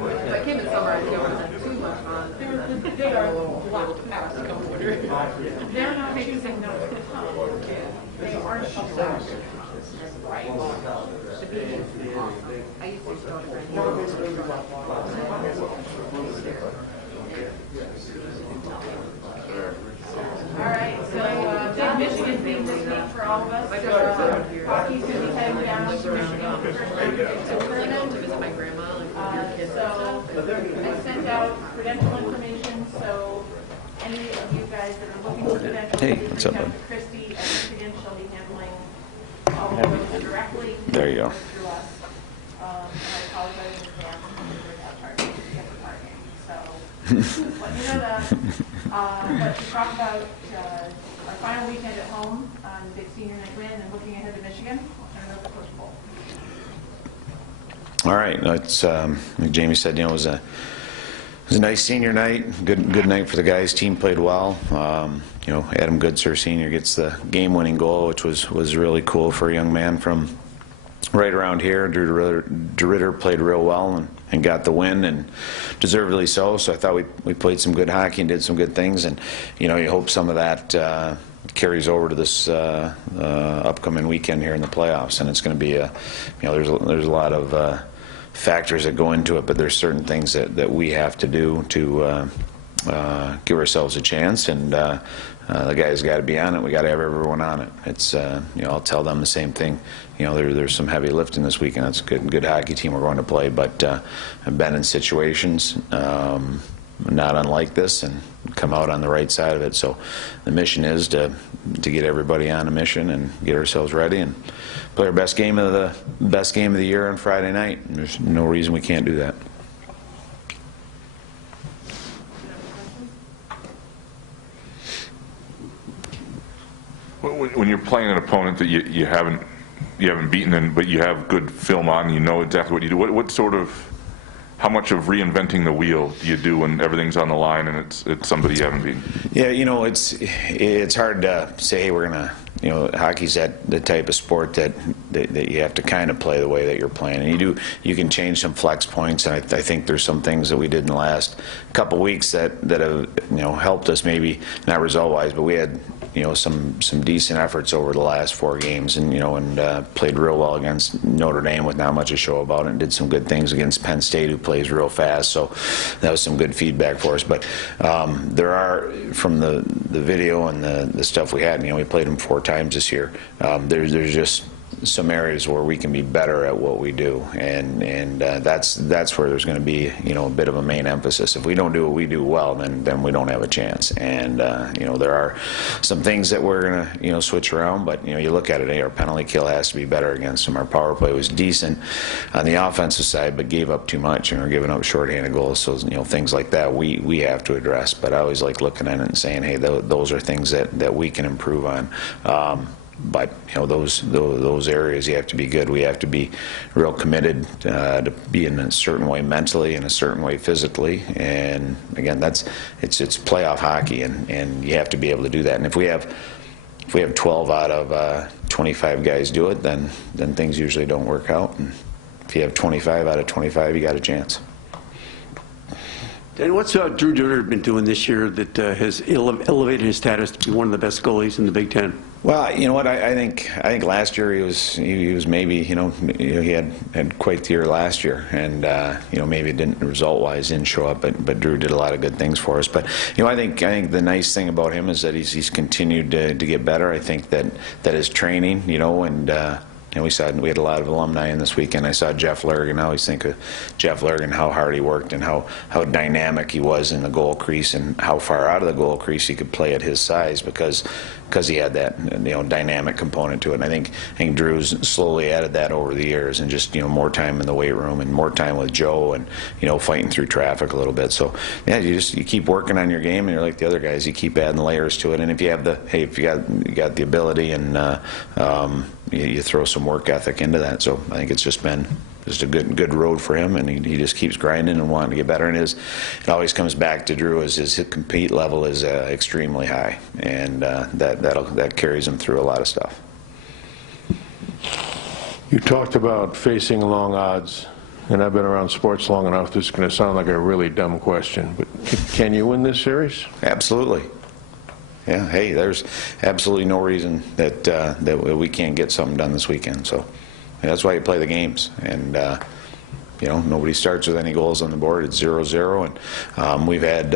If I came in summer, I'd go on too much fun. They are blocked past a couple of years. They're not choosing not to come. They aren't allowed. Right. The beach is awesome. I used to go All right, so big Michigan theme this week for all of us. Hockey's going to be heading down to Michigan for first round tournament. To visit my grandma. So I sent out credential information, so any of you guys that are looking for credentials, Hey, what's up, bud? Christy at Michigan, she'll be handling all of those directly. There you go. Through us. And I apologize in advance because we're not charging to get the parking. So just let you know that. But to talk about our final weekend at home on the big senior night win and looking ahead to Michigan, I'll turn it over to Coach Bull. All right. It's like Jamie said, it was a nice senior night. Good night for the guys. Team played well. Adam Goodser Sr. gets the game-winning goal, which was really cool for a young man from right around here. Drew DeRitter played real well and got the win, and deservedly so. So I thought we played some good hockey and did some good things, and you hope some of that carries over to this upcoming weekend here in the playoffs. And it's going to be there's a lot of factors that go into it, but there's certain things that we have to do to give ourselves a chance, and the guys got to be on it. We got to have everyone on it. It's I'll tell them the same thing. There's some heavy lifting this weekend. It's a good hockey team we're going to play, but I've been in situations not unlike this and come out on the right side of it. So the mission is to get everybody on a mission and get ourselves ready and play our best game of the year on Friday night. And there's no reason we can't do that. When you're playing an opponent that you haven't beaten, but you have good film on, you know exactly what you do. What sort of how much of reinventing the wheel do you do when everything's on the line and it's somebody you haven't beaten? Yeah, it's hard to say, hey, we're gonna, hockey's the type of sport that you have to kind of play the way that you're playing, and you can change some flex points, and I think there's some things that we did in the last couple weeks that have helped us, maybe not result-wise, but we had some decent efforts over the last 4 games, and played real well against Notre Dame with not much to show about it, and did some good things against Penn State, who plays real fast. So that was some good feedback for us. But there are, from the video and the stuff we had, we played them 4 times this year. There's just some areas where we can be better at what we do, and that's where there's going to be a bit of a main emphasis. If we don't do what we do well, then we don't have a chance. And there are some things that we're going to switch around, but you look at it, our penalty kill has to be better against them. Our power play was decent on the offensive side, but gave up too much, and we're giving up shorthanded goals. So things like that we have to address. But I always like looking at it and saying, hey, those are things that we can improve on. But those areas you have to be good. We have to be real committed to be in a certain way mentally and a certain way physically. And again, it's playoff hockey, and you have to be able to do that. And if we have 12 out of 25 guys do it, then things usually don't work out. And if you have 25 out of 25, you got a chance. Dan, what's Drew Durner been doing this year that has elevated his status to be one of the best goalies in the Big Ten? Well, you know what? I think last year he was maybe he had quite the year last year, and maybe it didn't result-wise didn't show up, but Drew did a lot of good things for us. But I think the nice thing about him is that he's continued to get better. I think that his training, and. We had a lot of alumni in this weekend. I saw Jeff Lurgan. I always think of Jeff Lurgan, how hard he worked and how dynamic he was in the goal crease, and how far out of the goal crease he could play at his size because he had that dynamic component to it. And I think Drew's slowly added that over the years, and just more time in the weight room and more time with Joe, and fighting through traffic a little bit. So yeah, you keep working on your game, and you're like the other guys. You keep adding layers to it, and if you have you got the ability, and you throw some work ethic into that. So I think it's just been a good road for him, and he just keeps grinding and wanting to get better. And it always comes back to Drew, his compete level is extremely high, and that carries him through a lot of stuff. You talked about facing long odds, and I've been around sports long enough. This is going to sound like a really dumb question, but can you win this series? Absolutely. Yeah, hey, there's absolutely no reason that we can't get something done this weekend. So that's why you play the games. And nobody starts with any goals on the board. It's 0-0, and we've had,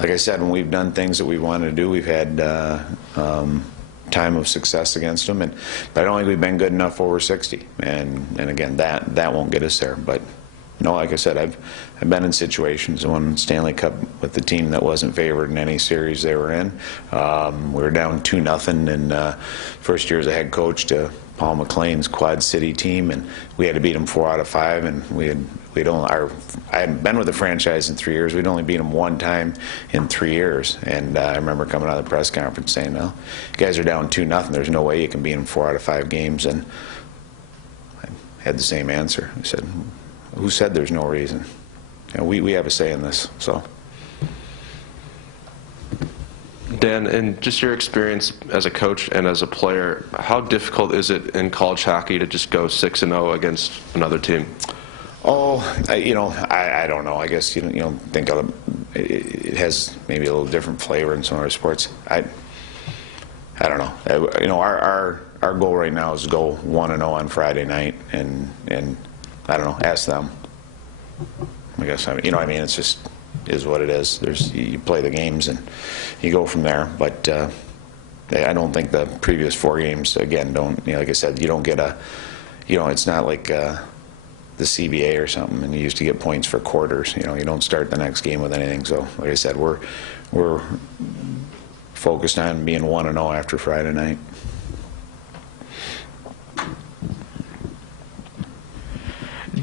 like I said, when we've done things that we wanted to do, we've had time of success against them. But I don't think we've been good enough over 60. And again, that won't get us there. But like I said, I've been in situations. I won Stanley Cup with the team that wasn't favored in any series they were in. We were down 2-0 in first year as a head coach to Paul McLean's Quad City team, and we had to beat them 4 out of 5. And I hadn't been with the franchise in 3 years. We'd only beat them 1 time in 3 years. And I remember coming out of the press conference saying, "No, you guys are down 2-0. There's no way you can beat them 4 out of 5 games." And I had the same answer. I said, "Who said there's no reason? We have a say in this." So, Dan, in just your experience as a coach and as a player, how difficult is it in college hockey to just go 6-0 against another team? Oh, I don't know. I guess think of it has maybe a little different flavor in some other sports. I don't know. Our goal right now is to go 1-0 on Friday night, and I don't know. Ask them. I guess it's just is what it is. You play the games and you go from there. But I don't think the previous 4 games again don't. Like I said, you don't get it's not like the CBA or something, and you used to get points for quarters. You don't start the next game with anything. So like I said, we're focused on being 1-0 after Friday night.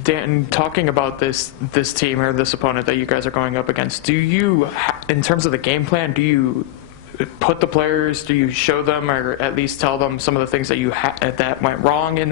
Dan, talking about this team or this opponent that you guys are going up against, do you, in terms of the game plan, do you put the players, do you show them or at least tell them some of the things that that went wrong in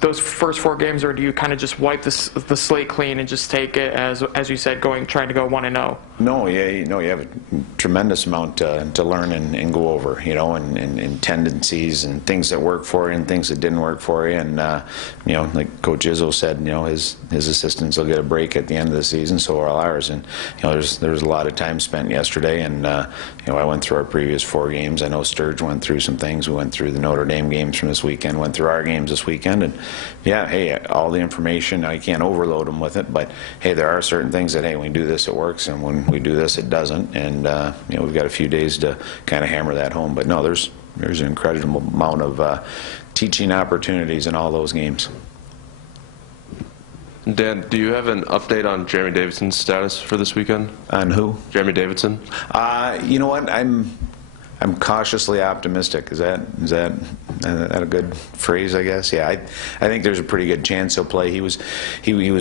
those first 4 games, or do you kind of just wipe the slate clean and just take it as you said, trying to go 1-0? No, you have a tremendous amount to learn and go over, and tendencies and things that work for you and things that didn't work for you. And, like Coach Izzo said, his assistants will get a break at the end of the season, so will ours. And, there was a lot of time spent yesterday, and, I went through our previous 4 games. I know Sturge went through some things. We went through the Notre Dame games from this weekend, went through our games this weekend. And, yeah, hey, all the information, I can't overload them with it, but, hey, there are certain things that, hey, when we do this, it works, and when we do this, it doesn't. And, we've got a few days to kind of hammer that home. But, no, there's an incredible amount of teaching opportunities in all those games. Dan, do you have an update on Jeremy Davidson's status for this weekend? On who? Jeremy Davidson. You know what? I'm cautiously optimistic. Is that a good phrase? I guess. Yeah, I think there's a pretty good chance he'll play. He was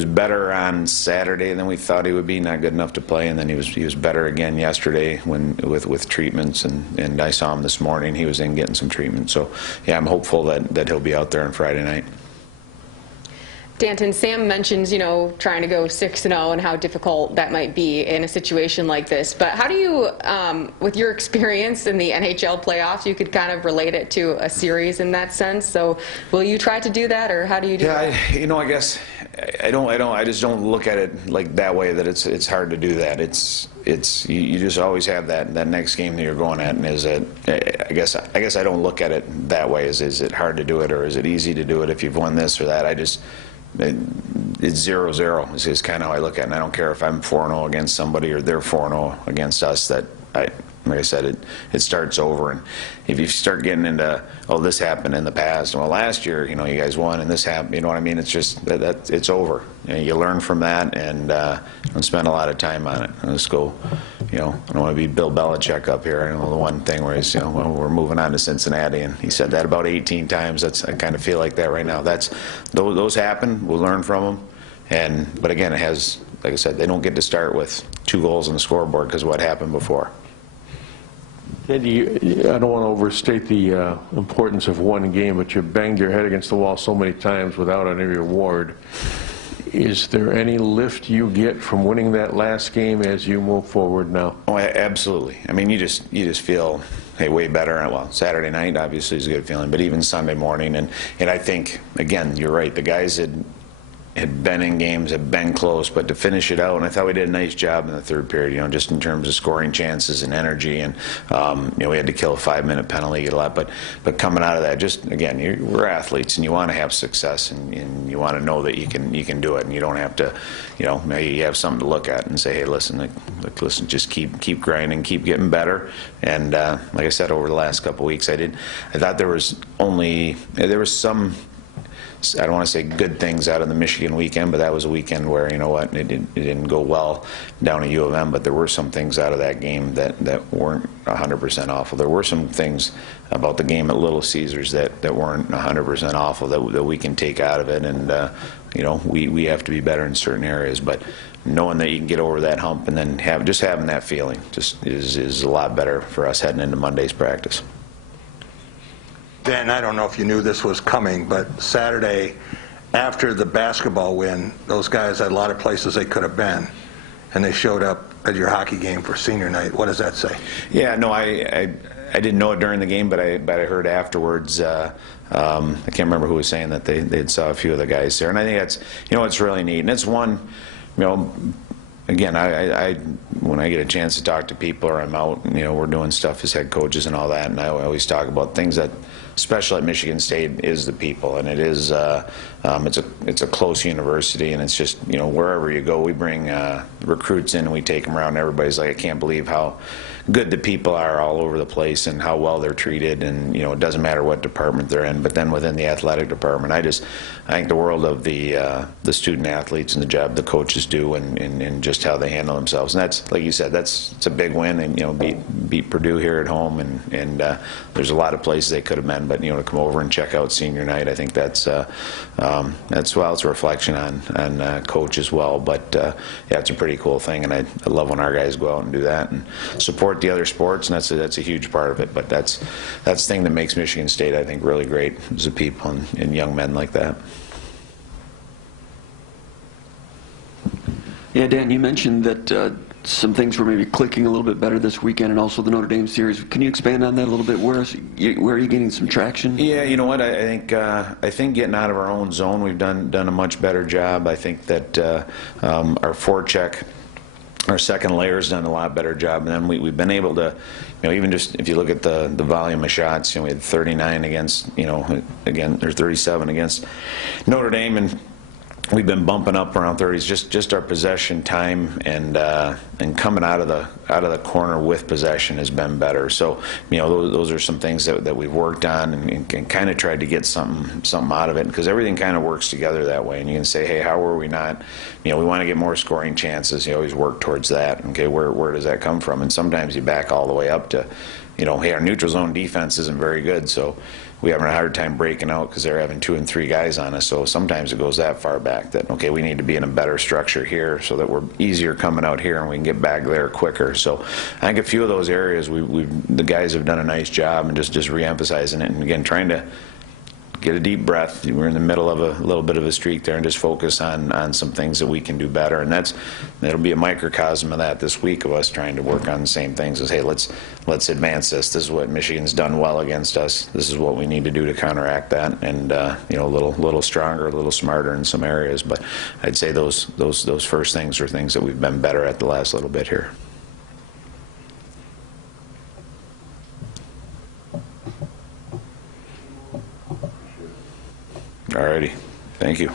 better on Saturday than we thought he would be. Not good enough to play, and then he was better again yesterday with treatments. And I saw him this morning. He was in getting some treatment. So yeah, I'm hopeful that he'll be out there on Friday night. Danton, Sam mentions, trying to go 6-0 and how difficult that might be in a situation like this. But how do you, with your experience in the NHL playoffs, you could kind of relate it to a series in that sense? So will you try to do that, or how do you do that? I guess I just don't look at it like that way, that it's hard to do that. You just always have that next game that you're going at, and I guess I don't look at it that way. Is it hard to do it, or is it easy to do it if you've won this or that? It's 0-0 is kind of how I look at it. And I don't care if I'm 4-0 against somebody or they're 4-0 against us. Like I said, it starts over. And if you start getting into, oh, this happened in the past, well, last year, you guys won and this happened, you know what I mean? It's just that it's over. You learn from that, and don't spend a lot of time on it. Let's go. I don't want to be Bill Belichick up here. I know the one thing where he's, well, we're moving on to Cincinnati, and he said that about 18 times. I kind of feel like that right now. Those happen. We'll learn from them. But again, it has, like I said, they don't get to start with 2 goals on the scoreboard because of what happened before. Andy, I don't want to overstate the importance of one game, but you banged your head against the wall so many times without any reward. Is there any lift you get from winning that last game as you move forward now? Oh, absolutely. I mean, you just feel, hey, way better. Well, Saturday night obviously is a good feeling, but even Sunday morning, and I think, again, you're right. The guys had been in games, had been close, but to finish it out, and I thought we did a nice job in the third period, just in terms of scoring chances and energy, and we had to kill a 5-minute penalty, get a lot, but coming out of that, just again, we're athletes, and you want to have success, and you want to know that you can do it, and you don't have to, maybe you have something to look at and say, hey, listen, just keep grinding, keep getting better, and like I said, over the last couple of weeks, I thought there was some, I don't want to say good things out of the Michigan weekend, but that was a weekend where, you know what, it didn't go well down at U of M, but there were some things out of that game that weren't 100% awful. There were some things about the game at Little Caesars that weren't 100% awful that we can take out of it, and we have to be better in certain areas, but knowing that you can get over that hump and then having that feeling just is a lot better for us heading into Monday's practice. Dan, I don't know if you knew this was coming, but Saturday, after the basketball win, those guys had a lot of places they could have been, and they showed up at your hockey game for senior night. What does that say? Yeah, no, I didn't know it during the game, but I heard afterwards. I can't remember who was saying that they saw a few of the guys there, and I think that's, it's really neat, and it's one, again, I when I get a chance to talk to people or I'm out, we're doing stuff as head coaches and all that, and I always talk about things that special at Michigan State is the people, and it is it's a close university, and it's just wherever you go, we bring recruits in and we take them around, and everybody's like, I can't believe how good the people are all over the place and how well they're treated, and it doesn't matter what department they're in, but then within the athletic department, I think the world of the student athletes and the job the coaches do, and just how they handle themselves, and that's, like you said, it's a big win, and beat Purdue here at home, and there's a lot of places they could have been, but to come over and check out senior night, I think that's it's a reflection on coach as well, but yeah, it's a pretty cool thing, and I love when our guys go out and do that and support support the other sports, and that's a huge part of it. But that's the thing that makes Michigan State, I think, really great, is the people and young men like that. Yeah, Dan, you mentioned that some things were maybe clicking a little bit better this weekend, and also the Notre Dame series. Can you expand on that a little bit? Where are you getting some traction? Yeah, you know what? I think getting out of our own zone, we've done a much better job. I think that our forecheck, our second layer, has done a lot better job. And then we've been able to, even just if you look at the volume of shots, we had 39 against, again, or 37 against Notre Dame, and we've been bumping up around 30s. Just our possession time and coming out of the corner with possession has been better. So those are some things that we've worked on and kind of tried to get something out of it, because everything kind of works together that way. And you can say, hey, how were we not? We want to get more scoring chances. You always work towards that. Okay, where does that come from? And sometimes you back all the way up to, hey, our neutral zone defense isn't very good, so we having a hard time breaking out because they're having 2 and 3 guys on us. So sometimes it goes that far back that, okay, we need to be in a better structure here so that we're easier coming out here and we can get back there quicker. So I think a few of those areas the guys have done a nice job, and just re-emphasizing it, and again trying to get a deep breath. We're in the middle of a little bit of a streak there, and just focus on some things that we can do better. And that'll be a microcosm of that this week, of us trying to work on the same things as, hey, let's advance this. This is what Michigan's done well against us. This is what we need to do to counteract that, and a little stronger, a little smarter in some areas. But I'd say those first things are things that we've been better at the last little bit here. All righty. Thank you.